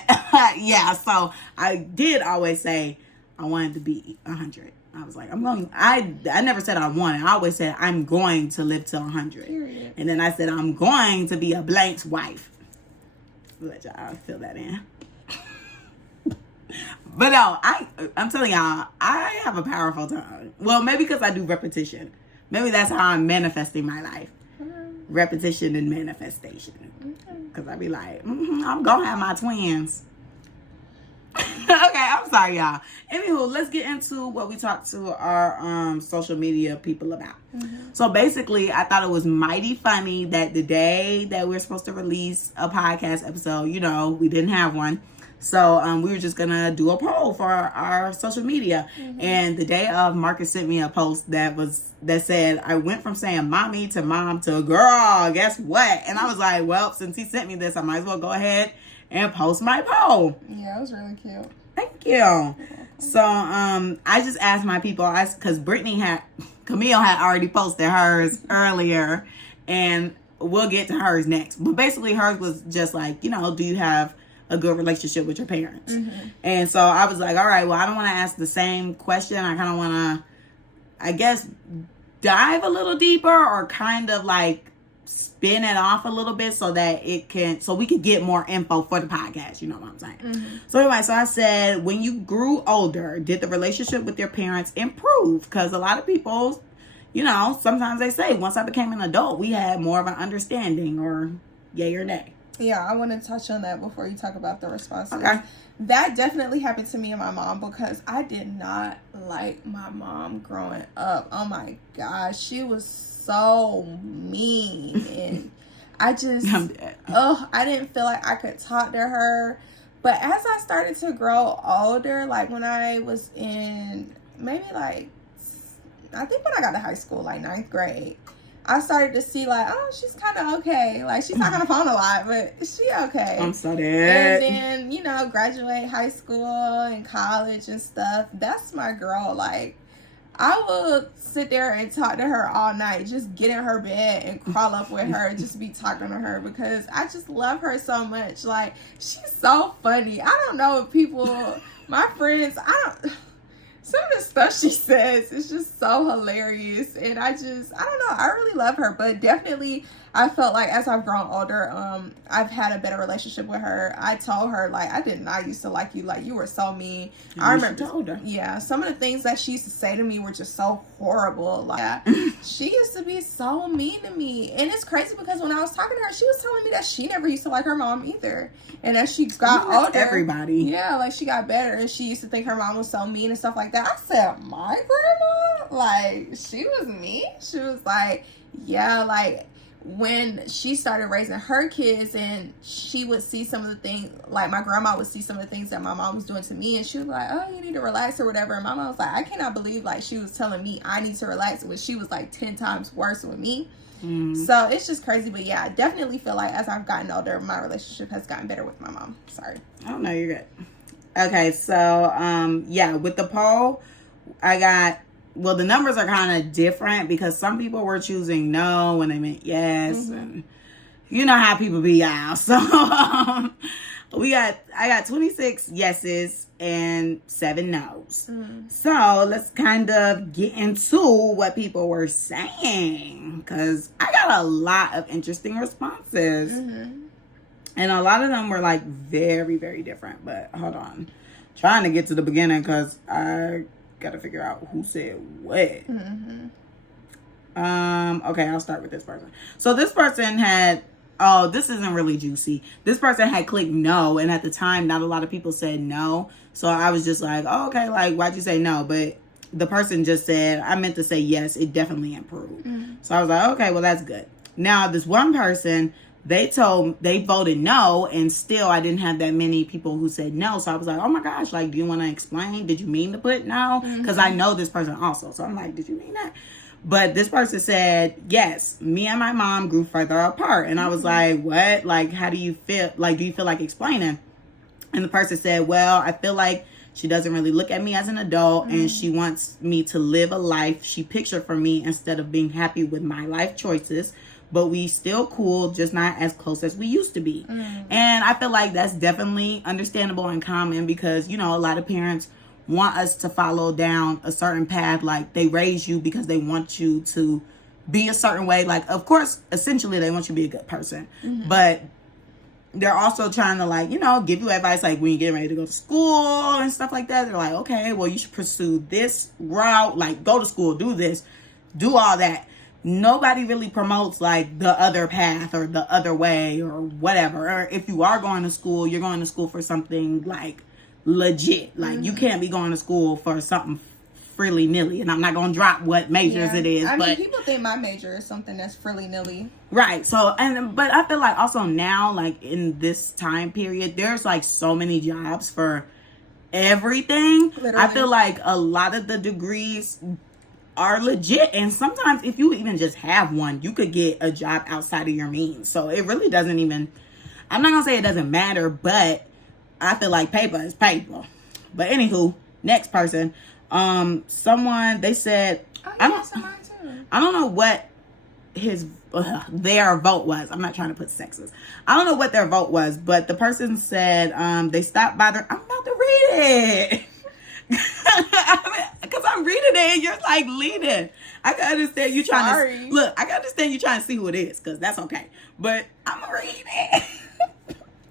yeah, so I did always say I wanted to be 100. I was like, I never said I wanted. I always said I'm going to live till 100. Period. And then I said I'm going to be a blank's wife. Let y'all fill that in. But no, I'm telling y'all, I have a powerful tongue. Well, maybe because I do repetition. Maybe that's how I'm manifesting my life. Repetition and manifestation. Because I be like, I'm going to have my twins. Okay, I'm sorry, y'all. Anywho, let's get into what we talked to our social media people about. So basically, I thought it was mighty funny that the day that we're supposed to release a podcast episode, you know, we didn't have one. So we were just gonna do a poll for our social media. And the day of, Marcus sent me a post that said, I went from saying mommy to mom to girl, guess what? And I was like, well, since he sent me this, I might as well go ahead and post my poll. Yeah, it was really cute. Thank you. So I just asked my people, because Camille had already posted hers earlier, and we'll get to hers next. But basically hers was just like, you know, do you have a good relationship with your parents? And so I was like, all right, well, I don't want to ask the same question. I kind of want to, I guess, dive a little deeper or kind of like spin it off a little bit so that so we could get more info for the podcast. You know what I'm saying? Mm-hmm. So anyway, so I said, when you grew older, did the relationship with your parents improve? Because a lot of people, you know, sometimes they say, once I became an adult, we had more of an understanding, or yay or nay. Yeah, I want to touch on that before you talk about the responses. Okay. That definitely happened to me and my mom, because I did not like my mom growing up. Oh my gosh, she was so mean, and I just, I didn't feel like I could talk to her. But as I started to grow older, like when I was in maybe like, I think when I got to high school, like 9th grade, I started to see like, oh, she's kind of okay. Like, she's not on the phone a lot, but she okay. I'm so dead. And then, you know, graduate high school and college and stuff. That's my girl. Like, I would sit there and talk to her all night. Just get in her bed and crawl up with her. Just be talking to her, because I just love her so much. Like, she's so funny. I don't know if people, my friends, some of the stuff she says is just so hilarious, and I don't know, I really love her. But definitely, I felt like as I've grown older, I've had a better relationship with her. I told her, like, I did not used to like you. Like, you were so mean. I remember, some of the things that she used to say to me were just so horrible. Like, she used to be so mean to me, and it's crazy because when I was talking to her, she was telling me that she never used to like her mom either. And as she got older, everybody, yeah, like, she got better, and she used to think her mom was so mean and stuff like that. I said, my grandma, like, she was mean. She was like, yeah, like, when she started raising her kids, and she would see some of the things, like, my grandma would see some of the things that my mom was doing to me, and she was like, oh, you need to relax or whatever. And my mom was like, I cannot believe, like, she was telling me I need to relax when she was like 10 times worse with me. So it's just crazy. But yeah, I definitely feel like as I've gotten older, my relationship has gotten better with my mom. Sorry. Oh no, you're good. Okay, so yeah, with the poll, I got, well, the numbers are kind of different because some people were choosing no when they meant yes, and you know how people be, y'all. So I got 26 yeses and 7 no's. So let's kind of get into what people were saying, because I got a lot of interesting responses. And a lot of them were like very, very different. But hold on, trying to get to the beginning because I got to figure out who said what. Okay, I'll start with this person. So this person had, oh, this isn't really juicy. This person had clicked no, and at the time, not a lot of people said no. So I was just like, oh, okay, like, why'd you say no? But the person just said, I meant to say yes, it definitely improved. So I was like, okay, well, that's good. Now, this one person, they voted no, and still I didn't have that many people who said no. So I was like, oh my gosh, like, do you want to explain? Did you mean to put no? Because I know this person also. So I'm like, did you mean that? But this person said, yes, me and my mom grew further apart. And I was like, what? Like, how do you feel? Like, do you feel like explaining? And the person said, well, I feel like she doesn't really look at me as an adult, and she wants me to live a life she pictured for me instead of being happy with my life choices. But we still cool, just not as close as we used to be. And I feel like that's definitely understandable and common because, you know, a lot of parents want us to follow down a certain path. Like, they raise you because they want you to be a certain way. Like, of course, essentially they want you to be a good person. But they're also trying to, like, you know, give you advice, like, when you get ready to go to school and stuff like that. They're like, okay, well, you should pursue this route. Like, go to school, do this, do all that. Nobody really promotes, like, the other path or the other way or whatever. Or if you are going to school, you're going to school for something, like, legit. Like, you can't be going to school for something frilly-nilly. And I'm not going to drop what majors it is. I but mean, people think my major is something that's frilly-nilly. Right. So, but I feel like also now, like, in this time period, there's, like, so many jobs for everything. Literally. I feel like a lot of the degrees are legit, and sometimes if you even just have one, you could get a job outside of your means. So it really doesn't even, I'm not gonna say it doesn't matter, but I feel like paper is paper. But anywho, next person, someone, they said, I don't know what their vote was. I'm not trying to put sexist. I don't know what their vote was, but the person said they stopped by their, I'm about to read it. Because I'm reading it and you're like leading. I can understand you trying Sorry. to look. I can understand you trying to see who it is, because that's okay. But I'm gonna read it.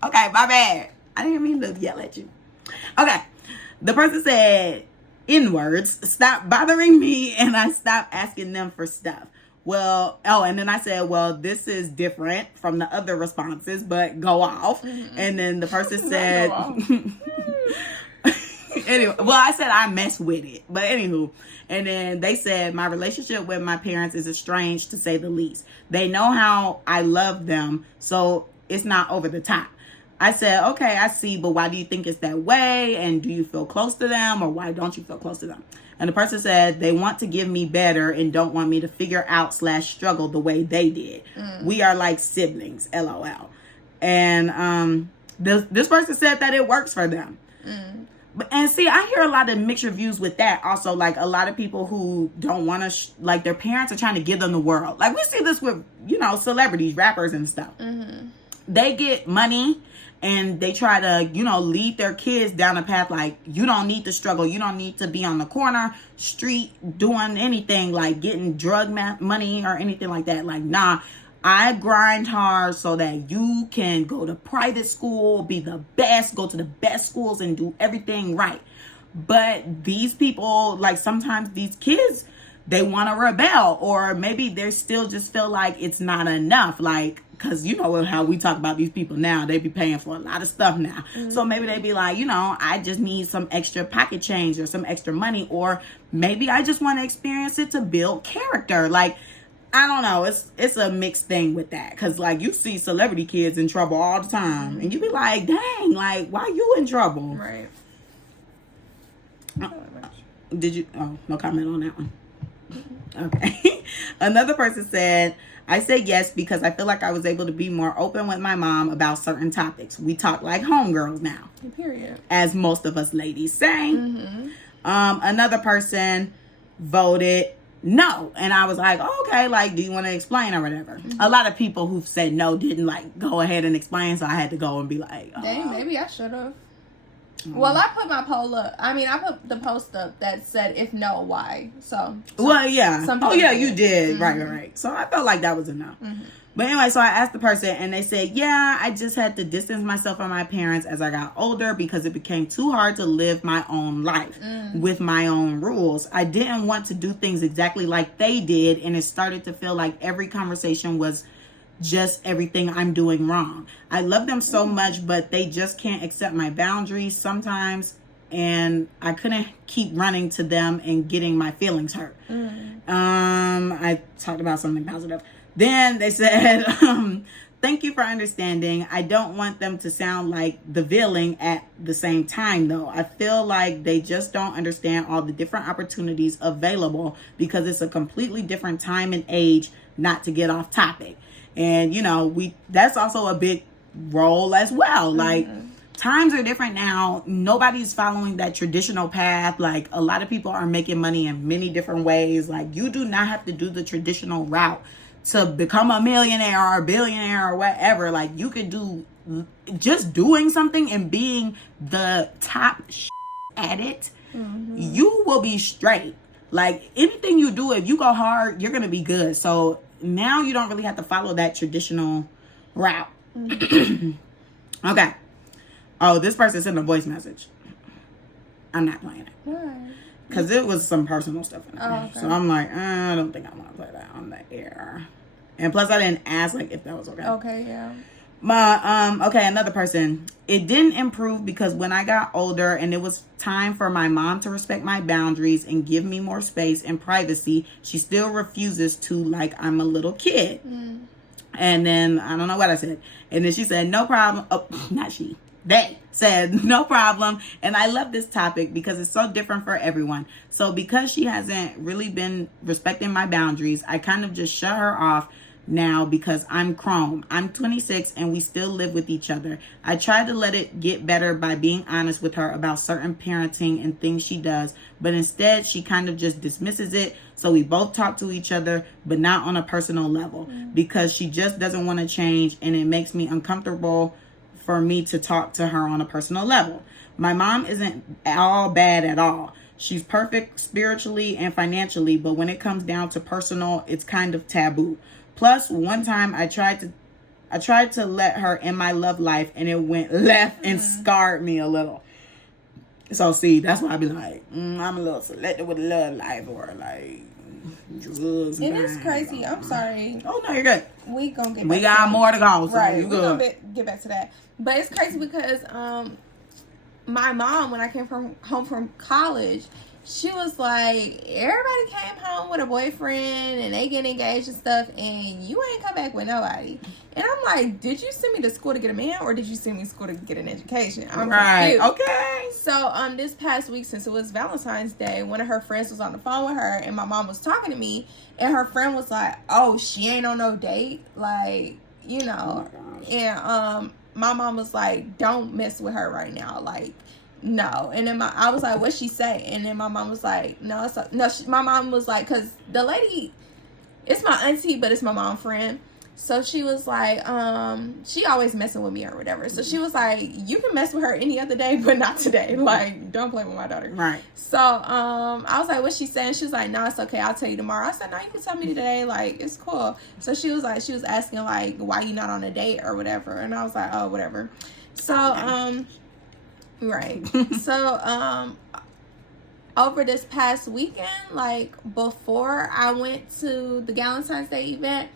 Okay, my bad. I didn't mean to yell at you. Okay, the person said, "In words, stop bothering me," and I stopped asking them for stuff. Well, and then I said, well, this is different from the other responses, but go off. Mm-hmm. And then the person said, anyway, well, I said I mess with it, but anywho. And then they said, my relationship with my parents is estranged, to say the least. They know how I love them, so it's not over the top. I said, okay, I see, but why do you think it's that way? And do you feel close to them, or why don't you feel close to them? And the person said, they want to give me better and don't want me to figure out / struggle the way they did. We are like siblings, LOL. And this person said that it works for them. And see, I hear a lot of mixed reviews with that. Also, like, a lot of people who don't want to, like, their parents are trying to give them the world. Like, we see this with, celebrities, rappers and stuff. Mm-hmm. They get money and they try to, lead their kids down a path like, you don't need to struggle. You don't need to be on the corner street doing anything like getting drug money or anything like that. Like, nah, I grind hard so that you can go to private school, be the best, go to the best schools and do everything right. But these people, like, sometimes these kids, they want to rebel, or maybe they still just feel like it's not enough. Like, because you know how we talk about these people now, they be paying for a lot of stuff now. Mm-hmm. So maybe they be like, I just need some extra pocket change or some extra money, or maybe I just want to experience it to build character. Like, I don't know. It's a mixed thing with that, because like you see celebrity kids in trouble all the time, mm-hmm. and you be like, dang, like, why you in trouble? Right. Did you? Oh, no comment on that one. Okay. Another person said, I said yes because I feel like I was able to be more open with my mom about certain topics. We talk like homegirls now. Period. As most of us ladies say. Mm-hmm. Another person voted no. And I was like, oh, okay, like, do you want to explain or whatever? Mm-hmm. A lot of people who said no didn't like go ahead and explain. So I had to go and be like, oh. Dang, maybe I should have. Well, I put my poll up. I mean, I put the post up that said, if no, why? So well, yeah. Oh, yeah, you did. Mm-hmm. Right. So I felt like that was enough. Mm-hmm. But anyway, so I asked the person and they said, yeah, I just had to distance myself from my parents as I got older because it became too hard to live my own life with my own rules. I didn't want to do things exactly like they did. And it started to feel like every conversation was just everything I'm doing wrong. I love them so much, but they just can't accept my boundaries sometimes, and I couldn't keep running to them and getting my feelings hurt. I talked about something positive. Then they said, thank you for understanding. I don't want them to sound like the villain at the same time, though. I feel like they just don't understand all the different opportunities available because it's a completely different time and age, not to get off topic. And, that's also a big role as well. Like, times are different now. Nobody's following that traditional path. Like, a lot of people are making money in many different ways. Like, you do not have to do the traditional route to become a millionaire or a billionaire or whatever. Like, you could do just doing something and being the top at it. Mm-hmm. You will be straight. Like, anything you do, if you go hard, you're going to be good. So now you don't really have to follow that traditional route. Mm-hmm. Okay. Oh, this person sent a voice message. I'm not playing it. Why? Because it was some personal stuff in there. Oh, okay. So I'm like, I don't think I want to play that on the air. And plus I didn't ask like if that was okay. Okay, yeah. Another person. It didn't improve because when I got older and it was time for my mom to respect my boundaries and give me more space and privacy, she still refuses to, like I'm a little kid. And then I don't know what I said. And then she said, no problem. Oh, not she. They said, no problem. And I love this topic because it's so different for everyone. So because she hasn't really been respecting my boundaries, I kind of just shut her off now because I'm Chrome. I'm 26 and we still live with each other. I tried to let it get better by being honest with her about certain parenting and things she does, but instead she kind of just dismisses it. So we both talk to each other, but not on a personal level because she just doesn't want to change, and it makes me uncomfortable for me to talk to her on a personal level. My mom isn't all bad at all. She's perfect spiritually and financially, but when it comes down to personal, it's kind of taboo. Plus, one time I tried to let her in my love life, and it went left and scarred me a little. So see, that's why I be like, I'm a little selective with the love life, or like drugs. It is crazy. I'm sorry. Oh no, you're good. We gonna get. We got more to go. So right. You We good. gonna get back to that. But it's crazy because my mom, when I came home from college, she was like, everybody came home with a boyfriend and they get engaged and stuff, and you ain't come back with nobody. And I'm like, did you send me to school to get a man, or did you send me to school to get an education? I'm right. confused. Okay. So this past week, since it was Valentine's Day, one of her friends was on the phone with her, and my mom was talking to me, and her friend was like, oh, she ain't on no date, like, you know. And my mom was like, don't mess with her right now, like, no. And then I was like, what'd she say? And then my mom was like, no, my mom was like, because the lady, it's my auntie, but it's my mom's friend. So she was like, she always messing with me or whatever. So she was like, you can mess with her any other day, but not today. Like, don't play with my daughter. Right. So I was like, what's she saying? She was like, no, it's okay, I'll tell you tomorrow. I said, no, you can tell me today. Like, it's cool. So she was asking like, why you not on a date or whatever. And I was like, oh, whatever. So right. So over this past weekend, like before I went to the Valentine's Day event,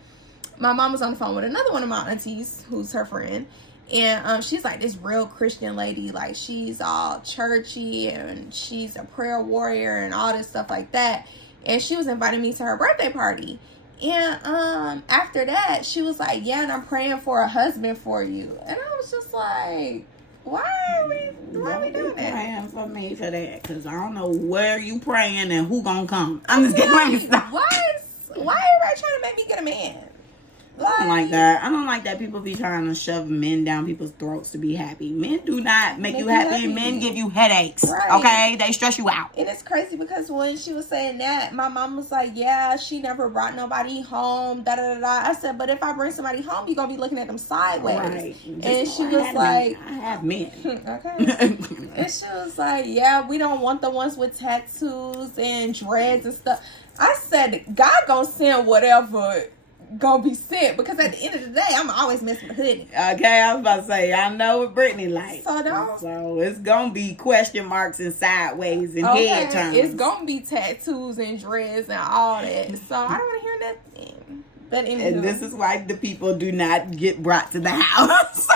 my mom was on the phone with another one of my aunties who's her friend, and she's like this real Christian lady, like she's all churchy and she's a prayer warrior and all this stuff like that. And she was inviting me to her birthday party, and after that she was like, yeah, and I'm praying for a husband for you. And I was just like, why are we doing that? Praying for me for that, because I don't know where you praying and who gonna come. I'm just kidding. Like, why everybody trying to make me get a man? I don't like that. I don't like that people be trying to shove men down people's throats to be happy. Men do not make you happy. Men give you headaches. Right. Okay? They stress you out. And it's crazy because when she was saying that, my mom was like, yeah, she never brought nobody home, da-da-da-da. I said, but if I bring somebody home, you're going to be looking at them sideways. Right. And she was like... I have men. Okay. And she was like, yeah, we don't want the ones with tattoos and dreads and stuff. I said, God gonna send whatever gonna be sent, because at the end of the day, I'm always messing with hoodie. Okay, I was about to say, I know what Brittany like. So it's gonna be question marks and sideways and head turns. It's gonna be tattoos and dreads and all that. So I don't want to hear nothing. But anyway, and this is why the people do not get brought to the house.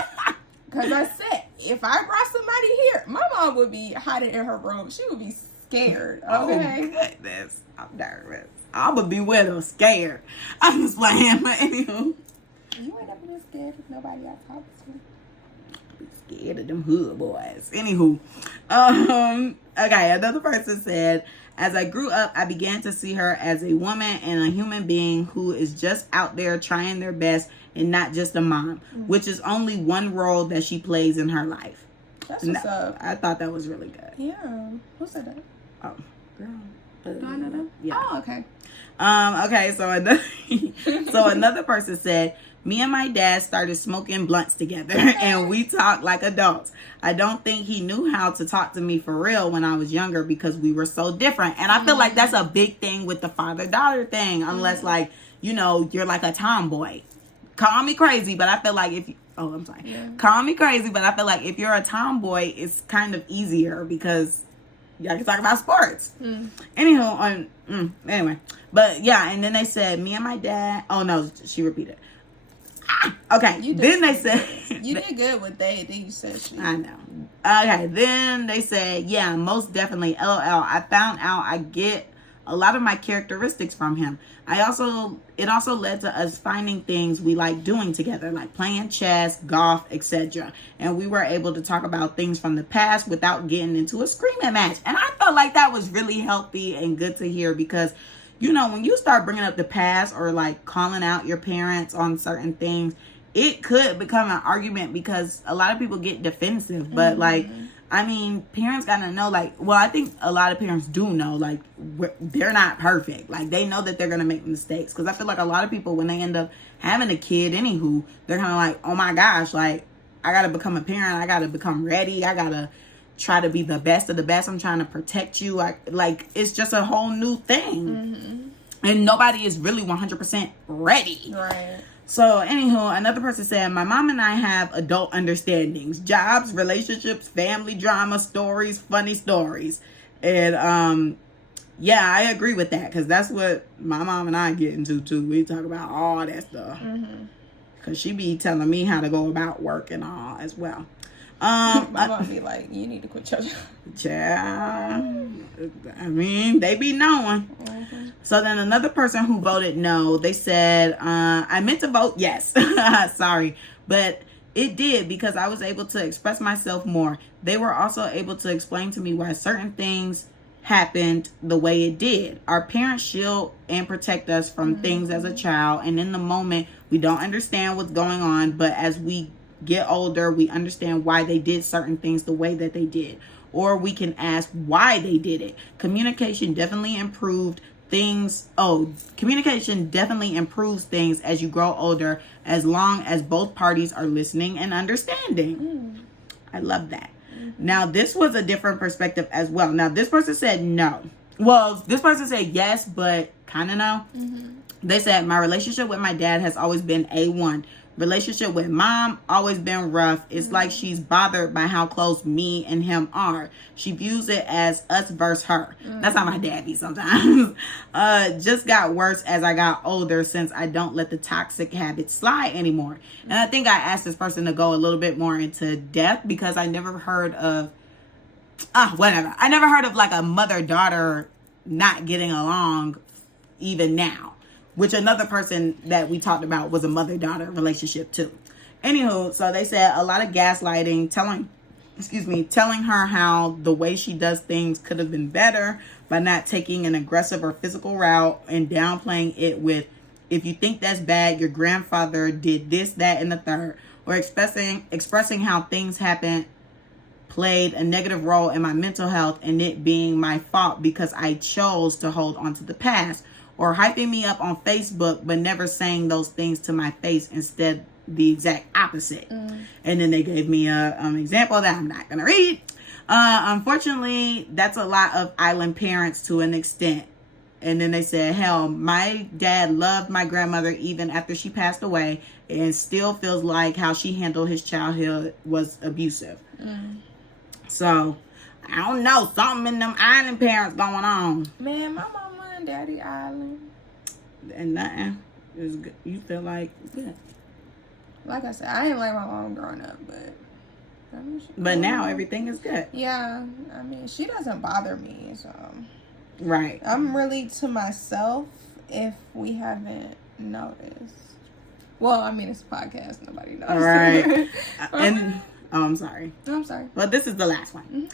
Because I said, if I brought somebody here, my mom would be hiding in her room. She would be scared. Okay. Oh goodness, I'm nervous. I'm gonna be with her scared. I'm just playing, but anywho. You ain't never been scared of nobody I talk to. Be scared of them hood boys. Anywho, okay. Another person said, as I grew up, I began to see her as a woman and a human being who is just out there trying their best and not just a mom, which is only one role that she plays in her life. That's what's up. I thought that was really good. Yeah. Who said that? Oh, girl. Do I know that? Yeah. Oh, okay. Okay, so another person said, me and my dad started smoking blunts together and we talked like adults. I don't think he knew how to talk to me for real when I was younger because we were so different. And I feel like that's a big thing with the father-daughter thing, unless like, you know, you're like a tomboy. Call me crazy, but I feel like if you, call me crazy, but I feel like if you're a tomboy, it's kind of easier because y'all can talk about sports. Anywho, anyway. But yeah, and then they said, me and my dad. Oh no, she repeated. Okay. Then they said you did good with they. Then you said she. I know. Okay. Then they said, yeah, most definitely. LOL. I found out I get a lot of my characteristics from him. It also led to us finding things we like doing together, like playing chess, golf, etc. And we were able to talk about things from the past without getting into a screaming match. And I felt like that was really healthy and good to hear because, you know, when you start bringing up the past or like calling out your parents on certain things, it could become an argument because a lot of people get defensive. But like, I mean, parents gotta know, like, well, I think a lot of parents do know, like, they're not perfect. Like, they know that they're gonna make mistakes. Because I feel like a lot of people, when they end up having a kid, anywho, they're kind of like, oh my gosh, like, I gotta become a parent. I gotta become ready. I gotta try to be the best of the best. I'm trying to protect you. Like it's just a whole new thing. And nobody is really 100% ready. Right. So, anywho, another person said, my mom and I have adult understandings, jobs, relationships, family drama, stories, funny stories. And, yeah, I agree with that, because that's what my mom and I get into, too. We talk about all that stuff. Because she be telling me how to go about work and all as well. My mom be like, you need to quit your job. Child, I mean, they be knowing. So then another person who voted no, they said, I meant to vote yes. Sorry. But it did, because I was able to express myself more. They were also able to explain to me why certain things happened the way it did. Our parents shield and protect us from things as a child. And in the moment, we don't understand what's going on. But as we get older, we understand why they did certain things the way that they did. Or we can ask why they did it. Communication definitely improves things as you grow older, as long as both parties are listening and understanding. I love that. Now, this was a different perspective as well. Now, this person said no. Well, this person said yes, but kind of no. They said, my relationship with my dad has always been A1. Relationship with mom always been rough. It's like she's bothered by how close me and him are. She views it as us versus her. That's how my dad be sometimes. Just got worse as I got older, since I don't let the toxic habits slide anymore. And I think I asked this person to go a little bit more into depth, because I never heard of I never heard of like a mother-daughter not getting along even now. Which another person that we talked about was a mother-daughter relationship too. Anywho, so they said a lot of gaslighting, telling her how the way she does things could have been better by not taking an aggressive or physical route, and downplaying it with, if you think that's bad, your grandfather did this, that, and the third. Or expressing how things happened played a negative role in my mental health, and it being my fault because I chose to hold on to the past. Or hyping me up on Facebook, but never saying those things to my face, instead the exact opposite. And then they gave me an example that I'm not going to read. Unfortunately, that's a lot of island parents to an extent. And then they said, hell, my dad loved my grandmother even after she passed away, and still feels like how she handled his childhood was abusive. So, I don't know, something in them island parents going on. Man, my mama and daddy island. And nothing is good. You feel like good. Like I said, I didn't like my mom growing up, but I mean, but now everything is good. Yeah, I mean, she doesn't bother me, so right. I'm really to myself, if we haven't noticed. Well, I mean, it's a podcast, nobody knows. All right. And I'm sorry. No, I'm sorry. Well, this is the last one.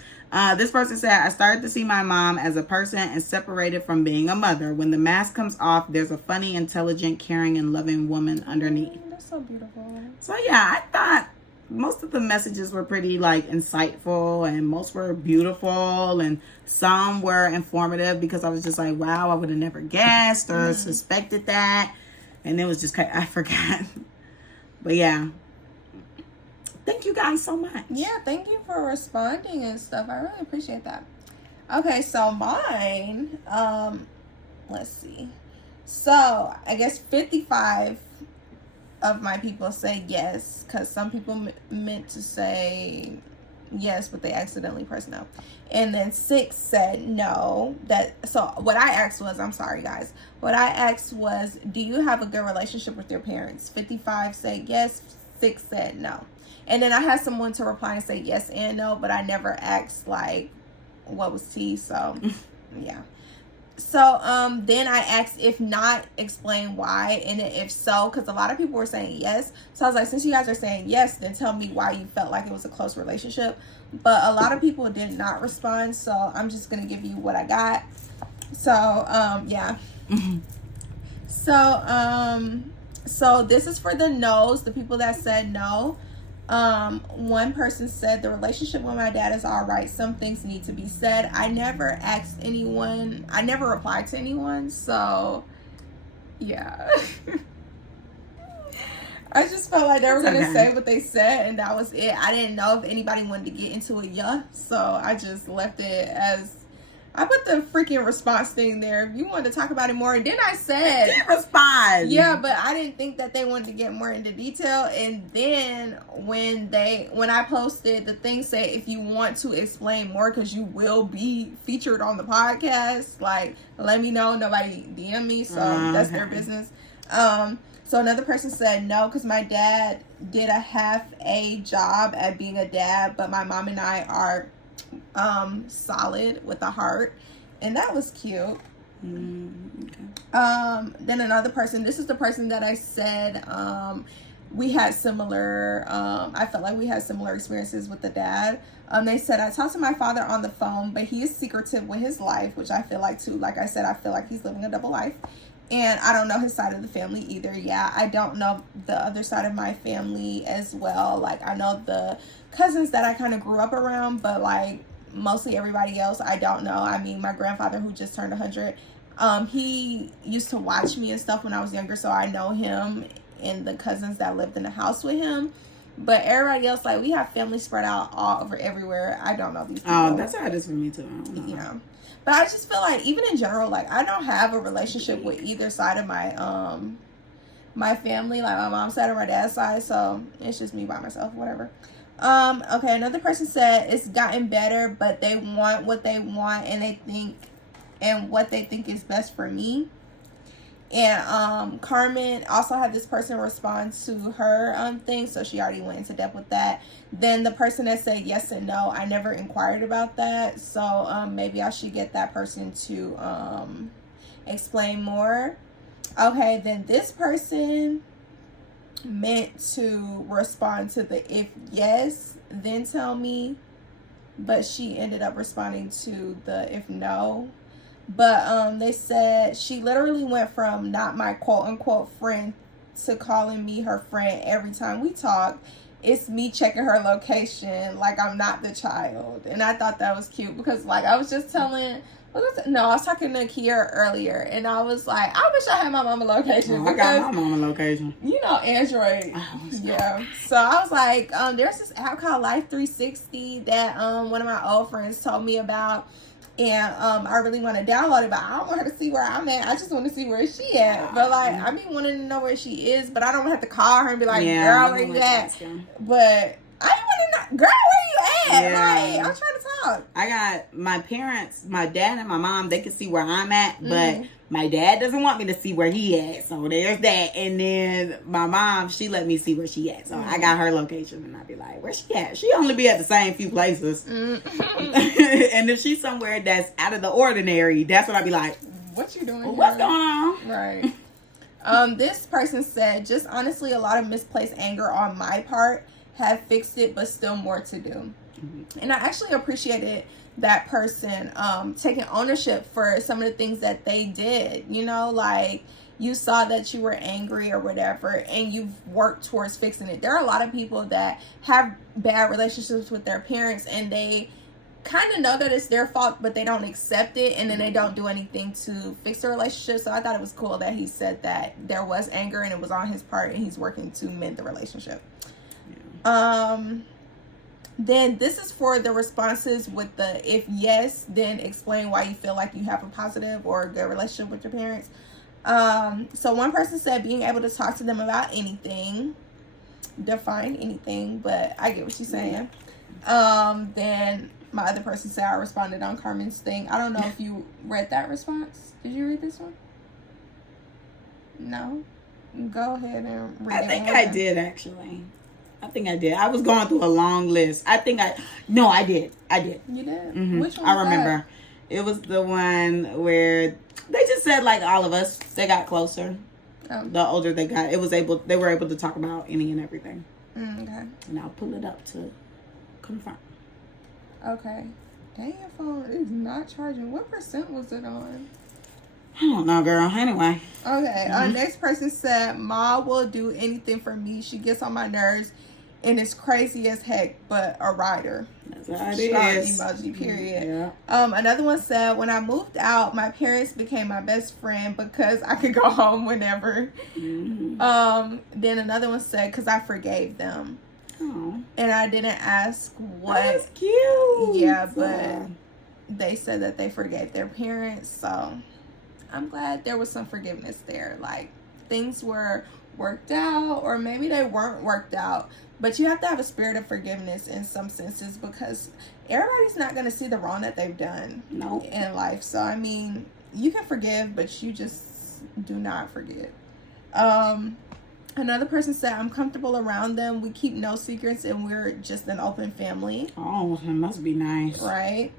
This person said, I started to see my mom as a person and separated from being a mother. When the mask comes off, there's a funny, intelligent, caring, and loving woman underneath. That's so beautiful. So, yeah, I thought most of the messages were pretty, like, insightful, and most were beautiful, and some were informative, because I was just like, wow, I would have never guessed or suspected that. And it was just kind of, I forgot. But, yeah. Thank you guys so much. Yeah, thank you for responding and stuff. I really appreciate that. Okay, so mine, let's see. So, I guess 55 of my people say yes, because some people meant to say yes, but they accidentally pressed no. And then 6 said no. So what I asked was, I'm sorry guys, what I asked was, do you have a good relationship with your parents? 55 said yes, 6 said no. And then I had someone to reply and say yes and no, but I never asked like what was T, so yeah. So then I asked, if not, explain why, and then if so, because a lot of people were saying yes. So I was like, since you guys are saying yes, then tell me why you felt like it was a close relationship. But a lot of people did not respond, so I'm just gonna give you what I got. So yeah. So this is for the no's, the people that said no. One person said, the relationship with my dad is all right. Some things need to be said. I never asked anyone. I never replied to anyone. So, yeah. I just felt like they were going to say what they said, and that was it. I didn't know if anybody wanted to get into it, so I just left it as... I put the freaking response thing there. If you wanted to talk about it more, and then I said... I did respond. Yeah, but I didn't think that they wanted to get more into detail, and then when I posted, the thing said, if you want to explain more, because you will be featured on the podcast, like, let me know. Nobody DM me, so that's their business. So another person said no, because my dad did a half-a job at being a dad, but my mom and I are solid with a heart, and that was cute. Okay. Then another person, this is the person that I said we had similar, I felt like we had similar experiences with the dad. They said, I talked to my father on the phone, but he is secretive with his life, which I feel like too. Like I said, I feel like he's living a double life. And I don't know his side of the family either. Yeah, I don't know the other side of my family as well. Like, I know the cousins that I kind of grew up around, but, like, mostly everybody else, I don't know. I mean, my grandfather, who just turned 100, he used to watch me and stuff when I was younger, so I know him and the cousins that lived in the house with him. But everybody else, like, we have family spread out all over everywhere. I don't know these people. Oh, that's how it is for me, too. I don't know. Yeah. But I just feel like, even in general, like, I don't have a relationship with either side of my my family, like my mom's side or my dad's side, so it's just me by myself, whatever. Okay, another person said it's gotten better, but they want what they want, and what they think is best for me. And Carmen also had this person respond to her thing, so she already went into depth with that. Then the person that said yes and no, I never inquired about that, so maybe I should get that person to explain more. Okay, then this person meant to respond to the if yes, then tell me, but she ended up responding to the if no. But they said she literally went from not my quote-unquote friend to calling me her friend every time we talk. It's me checking her location like I'm not the child. And I thought that was cute because, like, I was just telling... I was talking to Kiera earlier, and I was like, I wish I had my mama location. Oh, I got my mama location. You know, Android. Yeah. So I was like, there's this app called Life 360 that one of my old friends told me about. And I really want to download it, but I don't want her to see where I'm at. I just want to see where she at. But, like, I be wanting to know where she is, but I don't have to call her and be like, girl, where you at? But I want to know, girl, where you at? Yeah. Like, I'm trying to talk. I got my parents, my dad and my mom, they can see where I'm at, but my dad doesn't want me to see where he at. So there's that. And then my mom, she let me see where she at. So I got her location, and I'd be like, where she at? She only be at the same few places. And if she's somewhere that's out of the ordinary, that's what I'd be like, what you doing? What's going on? Right. This person said, just honestly, a lot of misplaced anger on my part. Have fixed it, but still more to do. And I actually appreciated that person taking ownership for some of the things that they did. You know, like, you saw that you were angry or whatever, and you've worked towards fixing it. There are a lot of people that have bad relationships with their parents, and they kind of know that it's their fault, but they don't accept it, and then they don't do anything to fix the relationship. So I thought it was cool that he said that there was anger and it was on his part, and he's working to mend the relationship. Then this is for the responses with the if yes, then explain why you feel like you have a positive or a good relationship with your parents. So one person said being able to talk to them about anything. Define anything, but I get what she's saying. Then my other person said I responded on Carmen's thing. I don't know if you read that response. Did you read this one? No? Go ahead and read it. I think I did, actually. I think I did. I was going through a long list. I did. I did. You did? Mm-hmm. Which one? I remember. It was the one where they just said, like, all of us, they got closer. Oh. The older they got, they were able to talk about any and everything. Okay. And I'll pull it up to confirm. Okay. Dang, your phone is not charging. What percent was it on? I don't know, girl. Anyway. Okay. Our next person said, Ma will do anything for me. She gets on my nerves. and it's crazy as heck, but a rider. That's how it is. Emoji, period. Yeah. Another one said, when I moved out, my parents became my best friend because I could go home whenever. Mm-hmm. Then another one said, because I forgave them. Oh. And I didn't ask what. That's cute. Yeah, but they said that they forgave their parents. So I'm glad there was some forgiveness there. Like, things were worked out, or maybe they weren't worked out. But you have to have a spirit of forgiveness in some senses, because everybody's not going to see the wrong that they've done in life. So, I mean, you can forgive, but you just do not forget. Another person said, I'm comfortable around them. We keep no secrets, and we're just an open family. Oh, that must be nice. Right.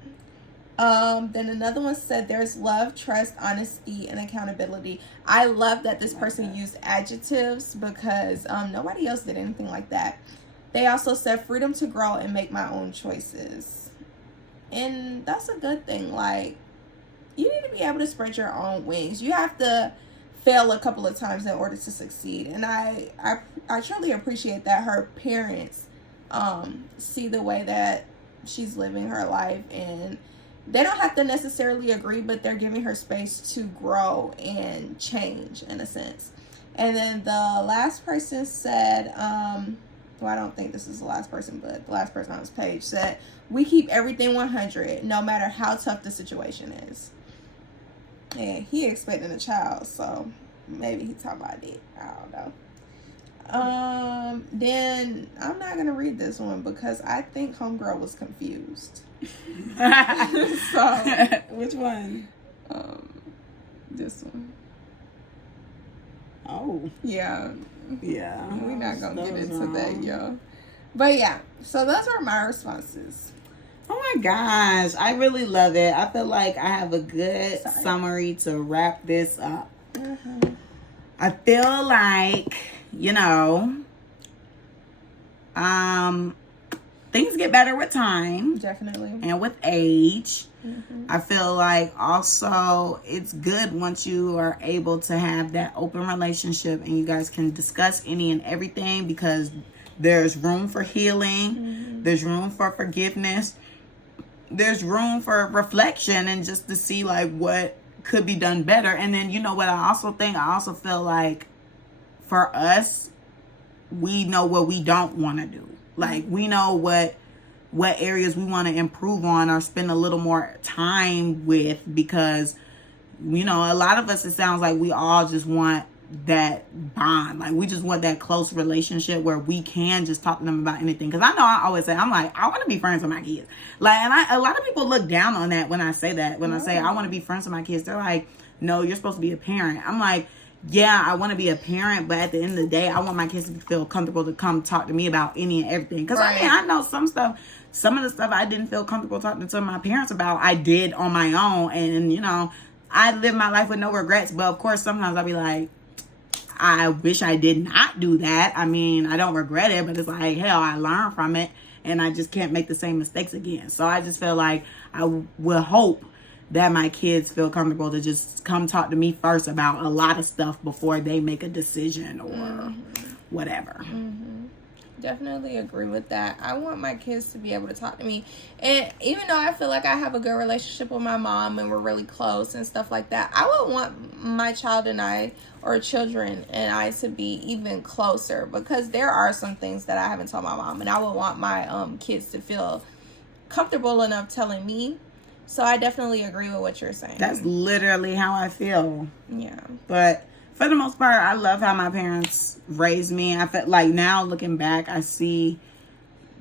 Then another one said, there's love, trust, honesty, and accountability. I love that this person used adjectives, because nobody else did anything like that. They also said freedom to grow and make my own choices. And that's a good thing. Like, you need to be able to spread your own wings. You have to fail a couple of times in order to succeed. And I truly appreciate that her parents see the way that she's living her life, and they don't have to necessarily agree, but they're giving her space to grow and change in a sense. And then the last person said, well, I don't think this is the last person, but the last person on this page said, we keep everything 100, no matter how tough the situation is. And he expecting a child, so maybe he talking about it. I don't know. Then I'm not gonna read this one because I think homegirl was confused. So which one? This one. Oh. Yeah. We're not gonna get into that, yo. But yeah, so those are my responses. Oh my gosh, I really love it. I feel like I have a good summary to wrap this up. Mm-hmm. I feel like, things get better with time. Definitely. And with age. Mm-hmm. I feel like also it's good once you are able to have that open relationship and you guys can discuss any and everything, because there's room for healing. Mm-hmm. There's room for forgiveness. There's room for reflection and just to see like what could be done better. And then what I also feel like for us, we know what we don't want to do. Like, we know what areas we want to improve on or spend a little more time with, because a lot of us, it sounds like we all just want that bond. Like, we just want that close relationship where we can just talk to them about anything. Because I know I always say, I'm like, I want to be friends with my kids. Like, and a lot of people look down on that when I say that. When I say I want to be friends with my kids, they're like, no, you're supposed to be a parent. I'm like, yeah, I want to be a parent, but at the end of the day, I want my kids to feel comfortable to come talk to me about any and everything. Because I know some of the stuff I didn't feel comfortable talking to my parents about, I did on my own. And, I live my life with no regrets. But of course, sometimes I'll be like, I wish I did not do that. I mean, I don't regret it, but it's like, hell, I learned from it and I just can't make the same mistakes again. So I just feel like I will hope that my kids feel comfortable to just come talk to me first about a lot of stuff before they make a decision or whatever. Mm-hmm. Definitely agree with that. I want my kids to be able to talk to me. And even though I feel like I have a good relationship with my mom and we're really close and stuff like that, I would want my child and I, or children and I, to be even closer, because there are some things that I haven't told my mom, and I would want my kids to feel comfortable enough telling me. So I definitely agree with what you're saying. That's literally how I feel. Yeah. But for the most part, I love how my parents raised me. I felt like now looking back, I see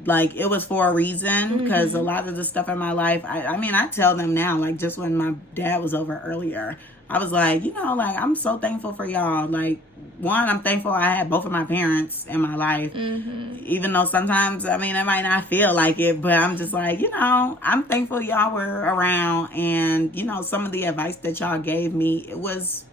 like it was for a reason, because a lot of the stuff in my life, I mean, I tell them now, like just when my dad was over earlier, I was like, like I'm so thankful for y'all. Like, one, I'm thankful I had both of my parents in my life, even though sometimes, I mean, it might not feel like it, but I'm just like, I'm thankful y'all were around, and some of the advice that y'all gave me, it was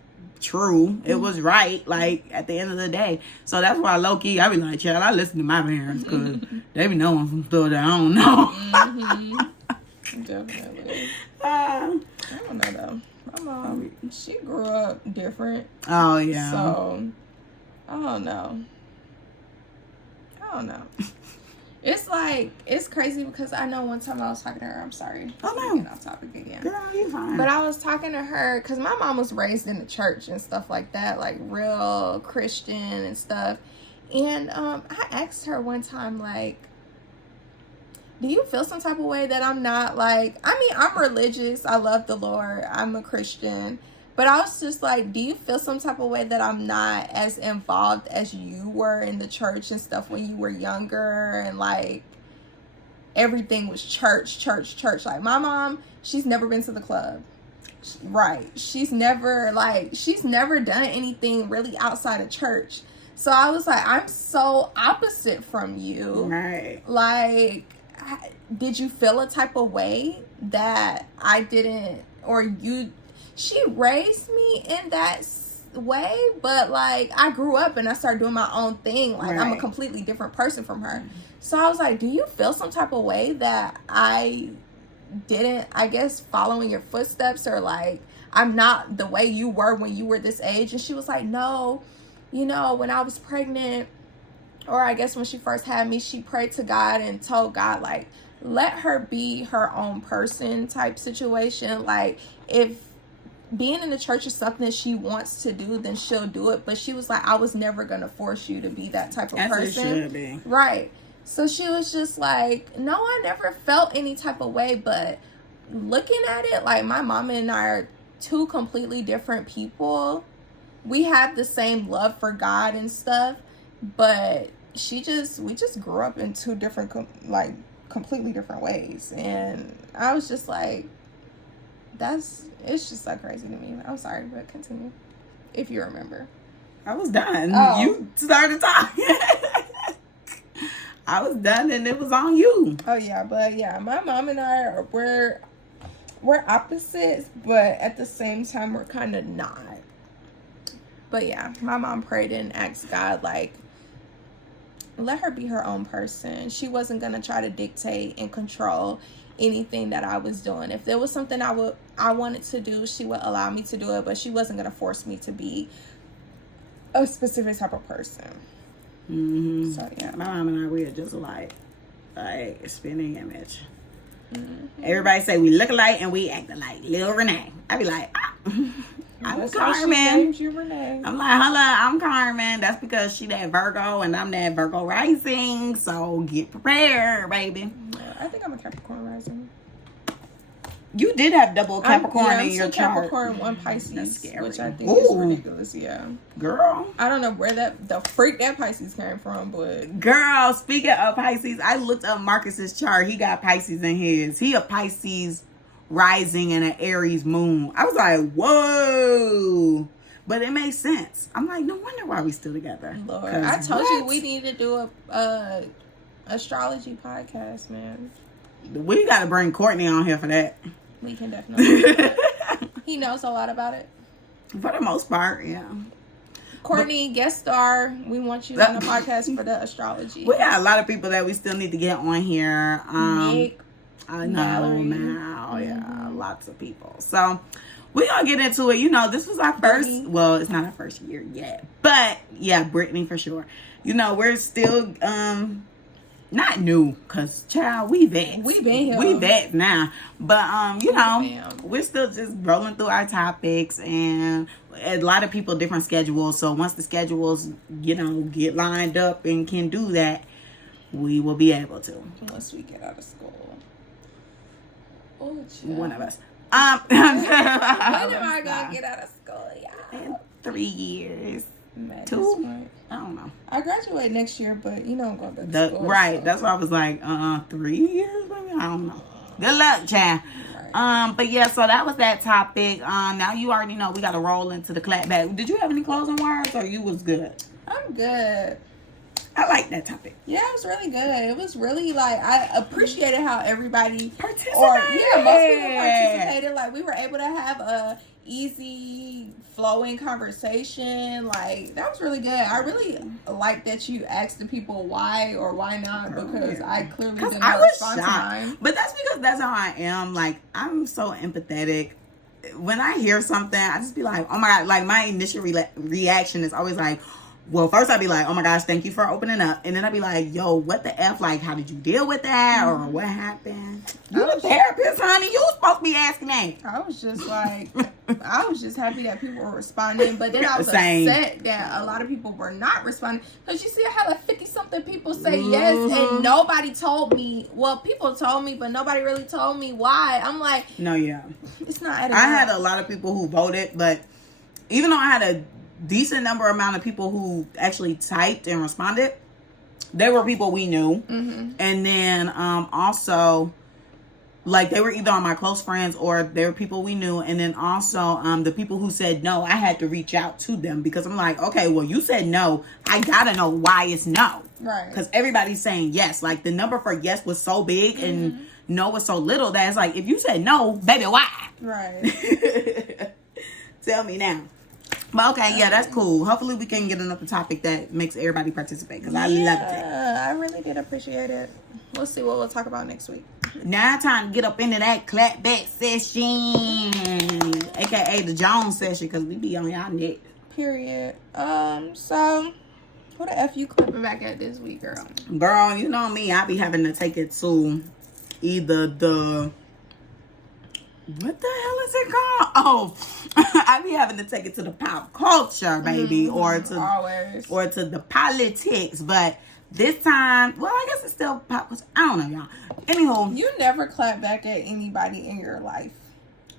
true. It was right, like at the end of the day. So that's why low-key I be like, child, I listen to my parents because they be knowing some stuff that I don't know. Definitely. I don't know though. My mom, she grew up different. Oh yeah. So I don't know. don't know. It's like, it's crazy because I know one time I was talking to her. I'm sorry. Oh, no. Getting off topic again. Girl, you fine. But I was talking to her because my mom was raised in the church and stuff like that, like real Christian and stuff. And I asked her one time, like, do you feel some type of way that I'm not like, I mean, I'm religious. I love the Lord. I'm a Christian. But I was just like, do you feel some type of way that I'm not as involved as you were in the church and stuff when you were younger? And like, everything was church. Like, my mom, she's never been to the club. Right. She's never done anything really outside of church. So I was like, I'm so opposite from you. Right. Like, did you feel a type of way that I didn't, or you... She raised me in that way, but like I grew up and I started doing my own thing. Like, I'm a completely different person from her. So I was like, do you feel some type of way that I didn't, I guess, follow in your footsteps, or like I'm not the way you were when you were this age? And she was like, no, you know, when I was pregnant, or I guess when she first had me, she prayed to God and told God, like, let her be her own person type situation. Like, if being in the church is something that she wants to do, then she'll do it. But she was like, I was never going to force you to be that type of person. It should be. Right. So she was just like, no, I never felt any type of way. But looking at it, like, my mom and I are two completely different people. We have the same love for God and stuff, but we just grew up in two different, like, completely different ways. And I was just like, it's just so crazy to me. I'm sorry, but continue. If you remember. I was done. Oh. You started talking. I was done and it was on you. Oh yeah, but yeah, my mom and I we're opposites, but at the same time we're kind of not. But yeah, my mom prayed and asked God, like, let her be her own person. She wasn't gonna try to dictate and control anything that I was doing. If there was something I wanted to do, she would allow me to do it, but she wasn't going to force me to be a specific type of person. Mm-hmm. So yeah, my mom and I, we are just like spinning image. Mm-hmm. Everybody say we look alike and we act alike. Lil Renee. I be like, I'm Carmen. You Renee. I'm like, hello, I'm Carmen. That's because she that Virgo and I'm that Virgo rising. So get prepared, baby. I think I'm a Capricorn rising. You did have double Capricorn in your chart. Capricorn, one Pisces, That's scary. which I think is ridiculous. Yeah, girl. I don't know where the freak that Pisces came from, but girl. Speaking of Pisces, I looked up Marcus's chart. He got Pisces in his. He a Pisces rising and an Aries moon. I was like, whoa. But it makes sense. I'm like, no wonder why we still together. Lord, I told you we need to do a astrology podcast, man. We got to bring Courtney on here for that. We can definitely do that. He knows a lot about it. For the most part, yeah. Courtney, guest star. We want you on the podcast for the astrology. We got a lot of people that we still need to get on here. Nick, I know now. Yeah, lots of people. So we're going to get into it. You know, this was our first, well, it's not our first year yet. But, yeah, Brittany for sure. You know, we're still, not new, because, child, we vets. We been here. We vets now. But, you know, we're still just rolling through our topics. And a lot of people, different schedules. So once the schedules, you know, get lined up and can do that, we will be able to. Once we get out of school. Oh, one of us. When am I gonna get out of school, y'all? In 3 years. Man, 2? I don't know. I graduate next year, but you know I'm going back to school. Right. So. That's why I was like, 3 years? Maybe? I don't know. Good luck, child. Right. But yeah, so that was that topic. Now you already know we gotta roll into the clapback. Did you have any closing words, or you was good? I'm good. I like that topic. Yeah, it was really good. It was really like, I appreciated how everybody participated. Most people participated. Like, we were able to have a easy flowing conversation. Like, that was really good. I really like that you asked the people why or why not, because I clearly did not respond to mine. But that's because that's how I am. Like, I'm so empathetic. When I hear something, I just be like, oh my God. Like, my initial reaction is always like, Well, first I'd be like, oh my gosh, thank you for opening up. And then I'd be like, yo, what the F? Like, how did you deal with that? Or what happened? You the therapist, honey. You was supposed to be asking that. I was just like, I was just happy that people were responding. But then I was upset that a lot of people were not responding. Because you see, I had like 50-something people say yes. And nobody told me. Well, people told me, but nobody really told me why. I'm like, no, yeah. It's not I had a lot of people who voted. But even though I had a decent amount of people who actually typed and responded, they were people we knew. And then also, like, they were either on my close friends or they were people we knew. And then also the people who said no, I had to reach out to them because I'm like, okay, well, you said no, I gotta know why it's no, right? Because everybody's saying yes. Like, the number for yes was so big and no was so little that it's like, if you said no, baby, why? Right. Tell me now. But okay, yeah, that's cool. Hopefully we can get another topic that makes everybody participate because I loved it. I really did appreciate it. We'll see what we'll talk about next week. Now time to get up into that clapback session, aka the Jones session, because we be on y'all neck. Period. So who the F you clapping back at this week, girl? Girl, you know me. I be having to take it to either the... What the hell is it called? Oh, I be having to take it to the pop culture, baby, or to the politics. But this time, well, I guess it's still pop culture. I don't know, y'all. Anywho, you never clap back at anybody in your life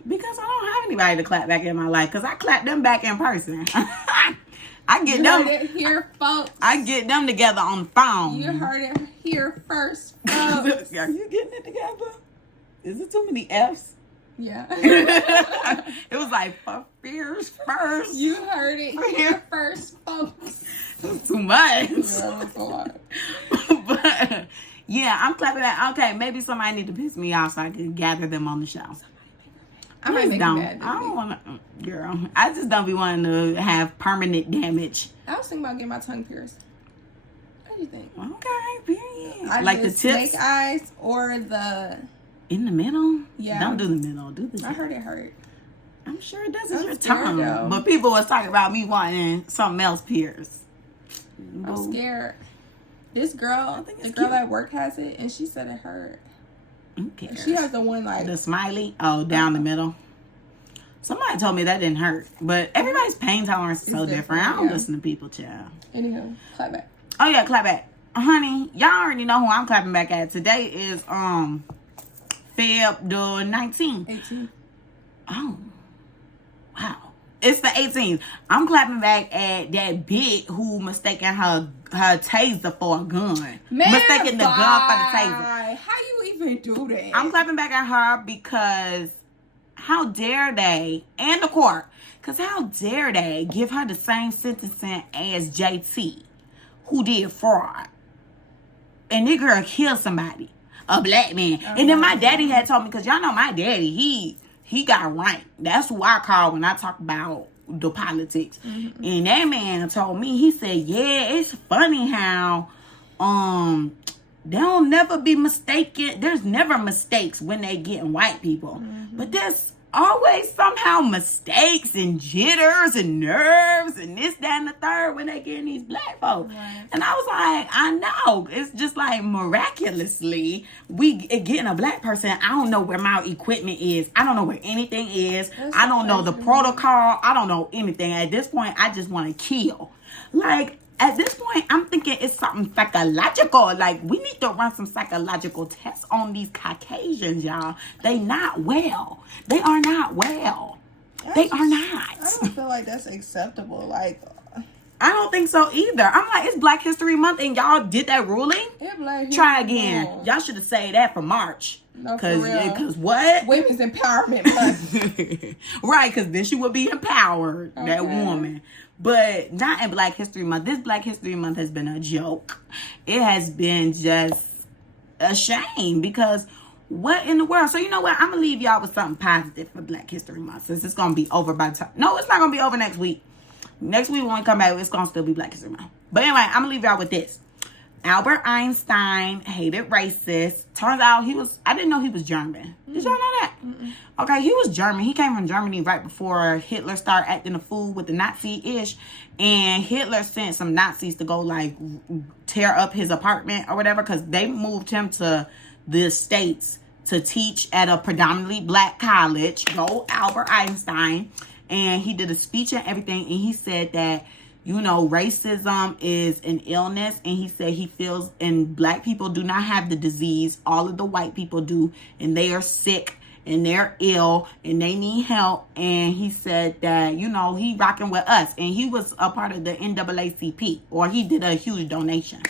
because I don't have anybody to clap back in my life. Because I clap them back in person. I get them here, folks. I get them together on the phone. You heard it here first, folks. Are you getting it together? Is it too many F's? Yeah. It was like fears first. You heard it here first, folks. It was too much. Yeah, that's a lot. But yeah, I'm clapping that. Okay, maybe somebody need to piss me off so I can gather them on the show. I might make you mad. I don't want to, girl. I just don't be wanting to have permanent damage. I was thinking about getting my tongue pierced. What do you think? Okay, period. I like the tips, snake eyes or the. In the middle? Yeah. Don't do the middle. Do the tip. I heard it hurt. I'm sure it does. It's your tongue. Though. But people was talking about me wanting something else pierced. I'm scared. This girl, the girl at work has it, and she said it hurt. Okay. She has the one like the smiley. Oh, down the middle. Somebody told me that didn't hurt, but everybody's pain tolerance is so different. I don't listen to people, child. Anywho, clap back. Oh yeah, clap back, honey. Y'all already know who I'm clapping back at. Today is Feb the 19th. 18th. Oh, wow. It's the 18th. I'm clapping back at that bitch who mistaken her taser for a gun. Man, mistaking the gun for the taser. How you even do that? I'm clapping back at her because how dare they, and the court, because how dare they give her the same sentencing as JT, who did fraud. And that girl killed somebody. A black man. And then my daddy had told me, because y'all know my daddy, he got rank. That's who I call when I talk about the politics. And that man told me, he said, yeah, it's funny how they'll never be mistaken. There's never mistakes when they get white people. But there's always somehow mistakes and jitters and nerves and this, that, and the third when they get these black folks. Right. And I was like, I know. It's just like miraculously, we getting a black person. I don't know where my equipment is. I don't know where anything is. I don't know the protocol. I don't know anything. At this point, I just want to kill. Like, at this point, I'm thinking it's something psychological. Like, we need to run some psychological tests on these Caucasians, y'all. They not well. They are not well. They are not. I don't feel like that's acceptable. Like, I don't think so either. I'm like, it's Black History Month and y'all did that ruling? Try again. Y'all should have said that for March. No, for real. Because what? Women's Empowerment Month. Right, because then she would be empowered, that woman. But not in Black History Month. This Black History Month has been a joke. It has been just a shame because what in the world? So you know what? I'm going to leave y'all with something positive for Black History Month since it's going to be over by the time. No, it's not going to be over next week. Next week when we come back, it's going to still be Black History Month. But anyway, I'm going to leave y'all with this. Albert Einstein hated racists. Turns out I didn't know he was German. Did y'all know that? Mm-mm. Okay, he was German. He came from Germany right before Hitler started acting a fool with the Nazi-ish. And Hitler sent some Nazis to go, like, tear up his apartment or whatever, because they moved him to the States to teach at a predominantly black college. Go Albert Einstein. And he did a speech and everything. And he said that, you know, racism is an illness, and he said he feels, and black people do not have the disease. All of the white people do, and they are sick, and they're ill, and they need help. And he said that, you know, he rocking with us, and he was a part of the NAACP, or he did a huge donation,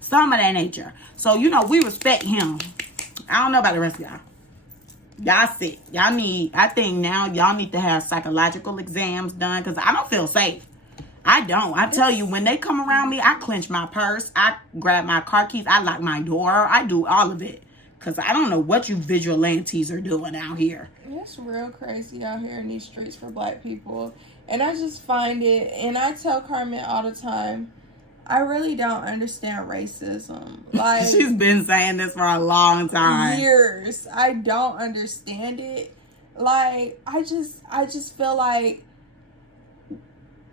some of that nature. So, you know, we respect him. I don't know about the rest of y'all. Y'all sick. I think now y'all need to have psychological exams done, because I don't feel safe. I don't. I tell you, when they come around me, I clench my purse. I grab my car keys. I lock my door. I do all of it. Because I don't know what you vigilantes are doing out here. It's real crazy out here in these streets for black people. And I just find it, and I tell Carmen all the time, I really don't understand racism. Like, she's been saying this for a long time. Years. I don't understand it. Like, I just feel like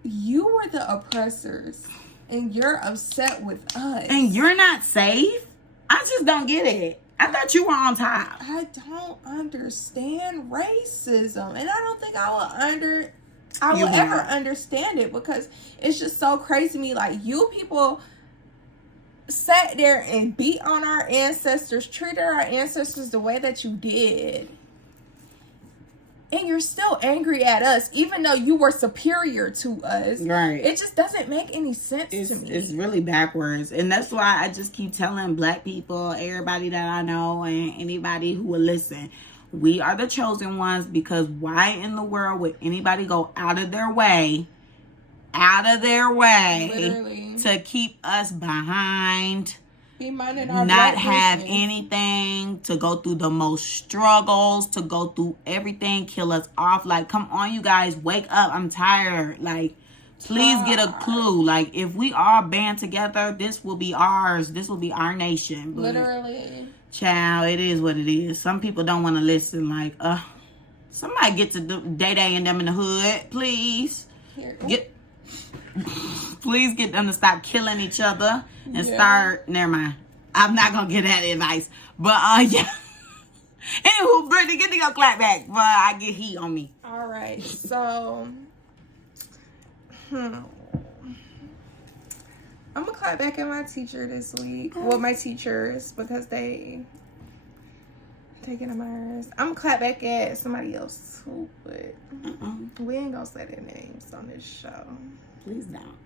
you were the oppressors, and you're upset with us. And you're not safe? I just don't get it. I thought you were on top. I don't understand racism. And I don't think I will ever understand it, because it's just so crazy to me. Like, you people sat there and beat on our ancestors, treated our ancestors the way that you did. And you're still angry at us, even though you were superior to us. Right. It just doesn't make any sense to me. It's really backwards. And that's why I just keep telling black people, everybody that I know, and anybody who will listen, we are the chosen ones, because why in the world would anybody go out of their way, Literally, to keep us behind? Be minding our not black have business. Anything, to go through the most struggles, to go through everything, kill us off. Like, come on, you guys, wake up. I'm tired. Like, please get a clue. Like, if we all band together, this will be ours. This will be our nation. But, literally, child, it is what it is. Some people don't want to listen. Like, somebody get to Day and them in the hood, please. Please get them to stop killing each other and start. Never mind. I'm not gonna give that advice. But yeah. Anywho, Brittany, get to your clap back. But I get heat on me. all right. So, I'm gonna clap back at my teacher this week. Well, my teachers, because they taking my nerves. I'm gonna clap back at somebody else too, but we ain't gonna say their names on this show. Please don't.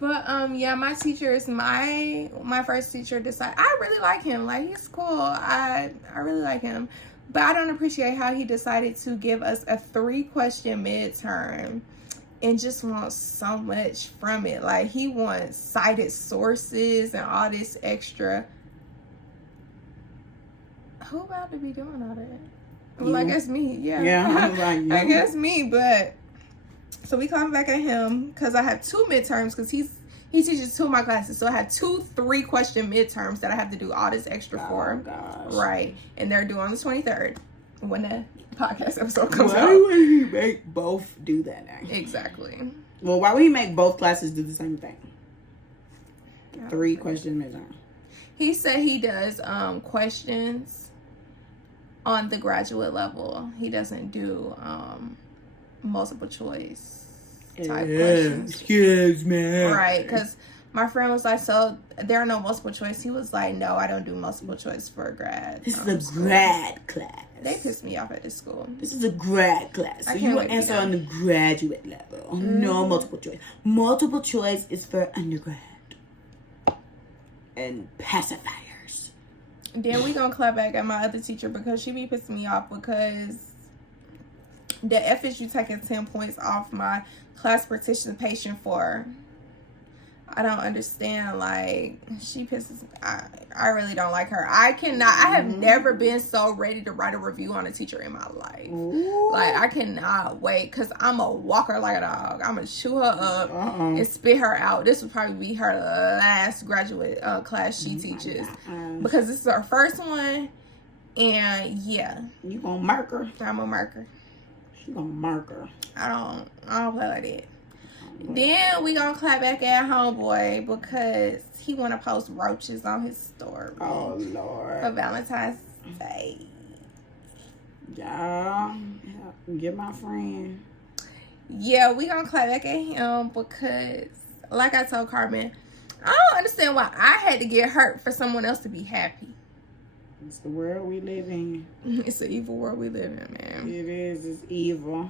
But yeah, my teacher is my first teacher. I really like him. Like, he's cool. I really like him, but I don't appreciate how he decided to give us a 3-question midterm and just wants so much from it. Like, he wants cited sources and all this extra. Who about to be doing all that? Well, I guess me. Yeah, I'm like, I guess me. But so we come back at him because I have 2 midterms, because he teaches 2 of my classes. So I have 2 3-question midterms that I have to do all this extra for. Gosh. Right. And they're due on the 23rd when the podcast episode comes Why out. would he make both do that now? Exactly. Well, why would he make both classes do the same thing? 3-question midterm. He said he does questions on the graduate level. He doesn't do multiple choice type questions. Excuse me. Right, because my friend was like, so there are no multiple choice. He was like, no, I don't do multiple choice for grad. This is a grad class. They pissed me off at this school. This is a grad class. So you will answer on the graduate level. No multiple choice. Multiple choice is for undergrad. And pacifiers. Then we gonna clap back at my other teacher, because she be pissing me off, because the FSU taking 10 points off my class participation for. I don't understand. Like, she pisses me. I really don't like her. I have never been so ready to write a review on a teacher in my life. Ooh. Like, I cannot wait, because I'm a walker like a dog. I'm going to chew her up and spit her out. This would probably be her last graduate class she teaches. Because this is her first one. And, yeah. You gonna mark her? I'm going to mark her. She gonna mark her. I don't play like that. Then we gonna clap back at homeboy because he wanna post roaches on his story. Oh Lord. For Valentine's Day. Yeah. Get my friend. Yeah, we gonna clap back at him because, like I told Carmen, I don't understand why I had to get hurt for someone else to be happy. It's the world we live in. It's the evil world we live in, man. It is. It's evil.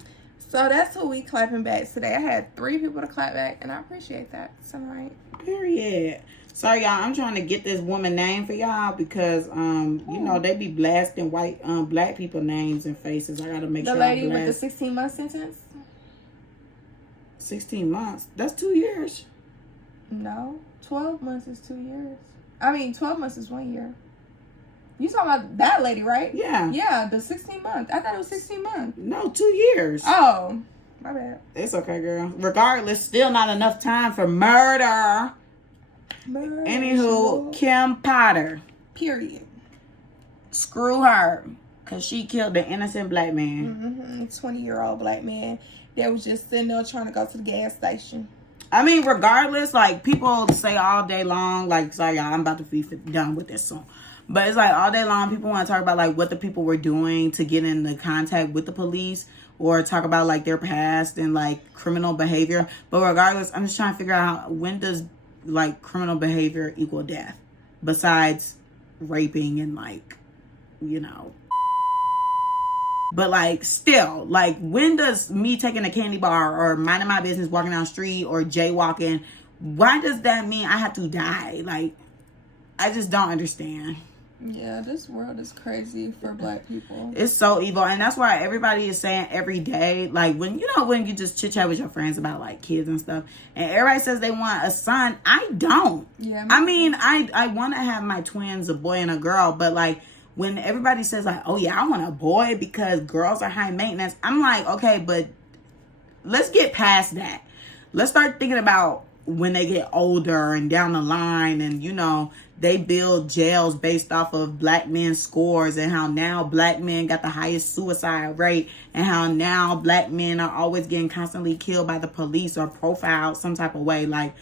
So that's who we clapping back today. I had 3 people to clap back, and I appreciate that. It's all right. Period. Sorry, y'all. I'm trying to get this woman name for y'all because, you know, they be blasting white, black people names and faces. I gotta make sure. The lady with the 16-month sentence. 16 months. That's 2 years. No, 12 months is 2 years. I mean, 12 months is 1 year. You talking about that lady, right? Yeah. Yeah, the 16 months. I thought it was 16 months. No, 2 years. Oh, my bad. It's okay, girl. Regardless, still not enough time for murder. Anywho, Kim Potter. Period. Screw her. Because she killed an innocent black man. 20-year-old black man that was just sitting there trying to go to the gas station. I mean, regardless, like, people say all day long, like, sorry, y'all, I'm about to be done with this soon. But it's like all day long, people want to talk about like what the people were doing to get into contact with the police or talk about like their past and like criminal behavior. But regardless, I'm just trying to figure out when does like criminal behavior equal death besides raping and like, you know. But like still, like when does me taking a candy bar or minding my business walking down the street or jaywalking, why does that mean I have to die? Like, I just don't understand. Yeah, this world is crazy for black people. It's so evil. And that's why everybody is saying every day, like when you just chit chat with your friends about like kids and stuff, and everybody says they want a son. I don't. Yeah. I mean, I want to have my twins, a boy and a girl, but like when everybody says like, oh yeah, I want a boy because girls are high maintenance, I'm like, okay, but let's get past that. Let's start thinking about when they get older and down the line, and you know, they build jails based off of black men's scores, and how now black men got the highest suicide rate, and how now black men are always getting constantly killed by the police or profiled some type of way. Like,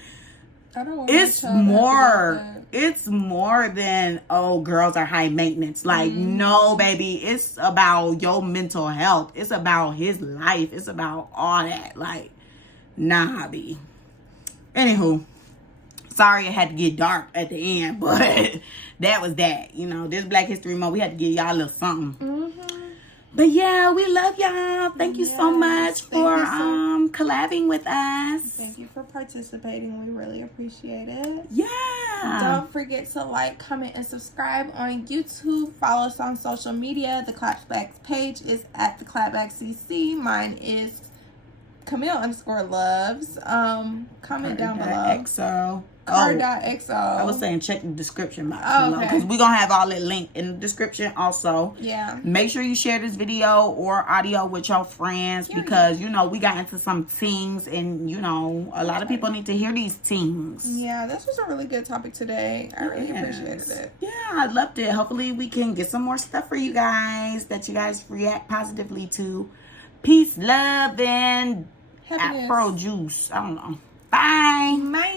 I don't want it's more than, oh, girls are high maintenance. Like, no, baby, it's about your mental health. It's about his life. It's about all that. Like, nah, B. Anywho, sorry it had to get dark at the end, but that was that. You know, this Black History Month, we had to give y'all a little something. But yeah, we love y'all. Thank you so much for collabing with us. Thank you for participating. We really appreciate it. Yeah. Don't forget to like, comment, and subscribe on YouTube. Follow us on social media. The Clapback page is at theclapbackcc. Mine is Camille_loves. Comment down below. XO. Car.xo. I was saying check the description box below, because we're going to have all that linked in the description also. Yeah. Make sure you share this video or audio with your friends, because, you know, we got into some things, and, you know, a lot of people need to hear these things. Yeah, this was a really good topic today. I really appreciated it. Yeah, I loved it. Hopefully we can get some more stuff for you guys that you guys react positively to. Peace, love, and Happiness. Afro juice. I don't know. Bye. Bye.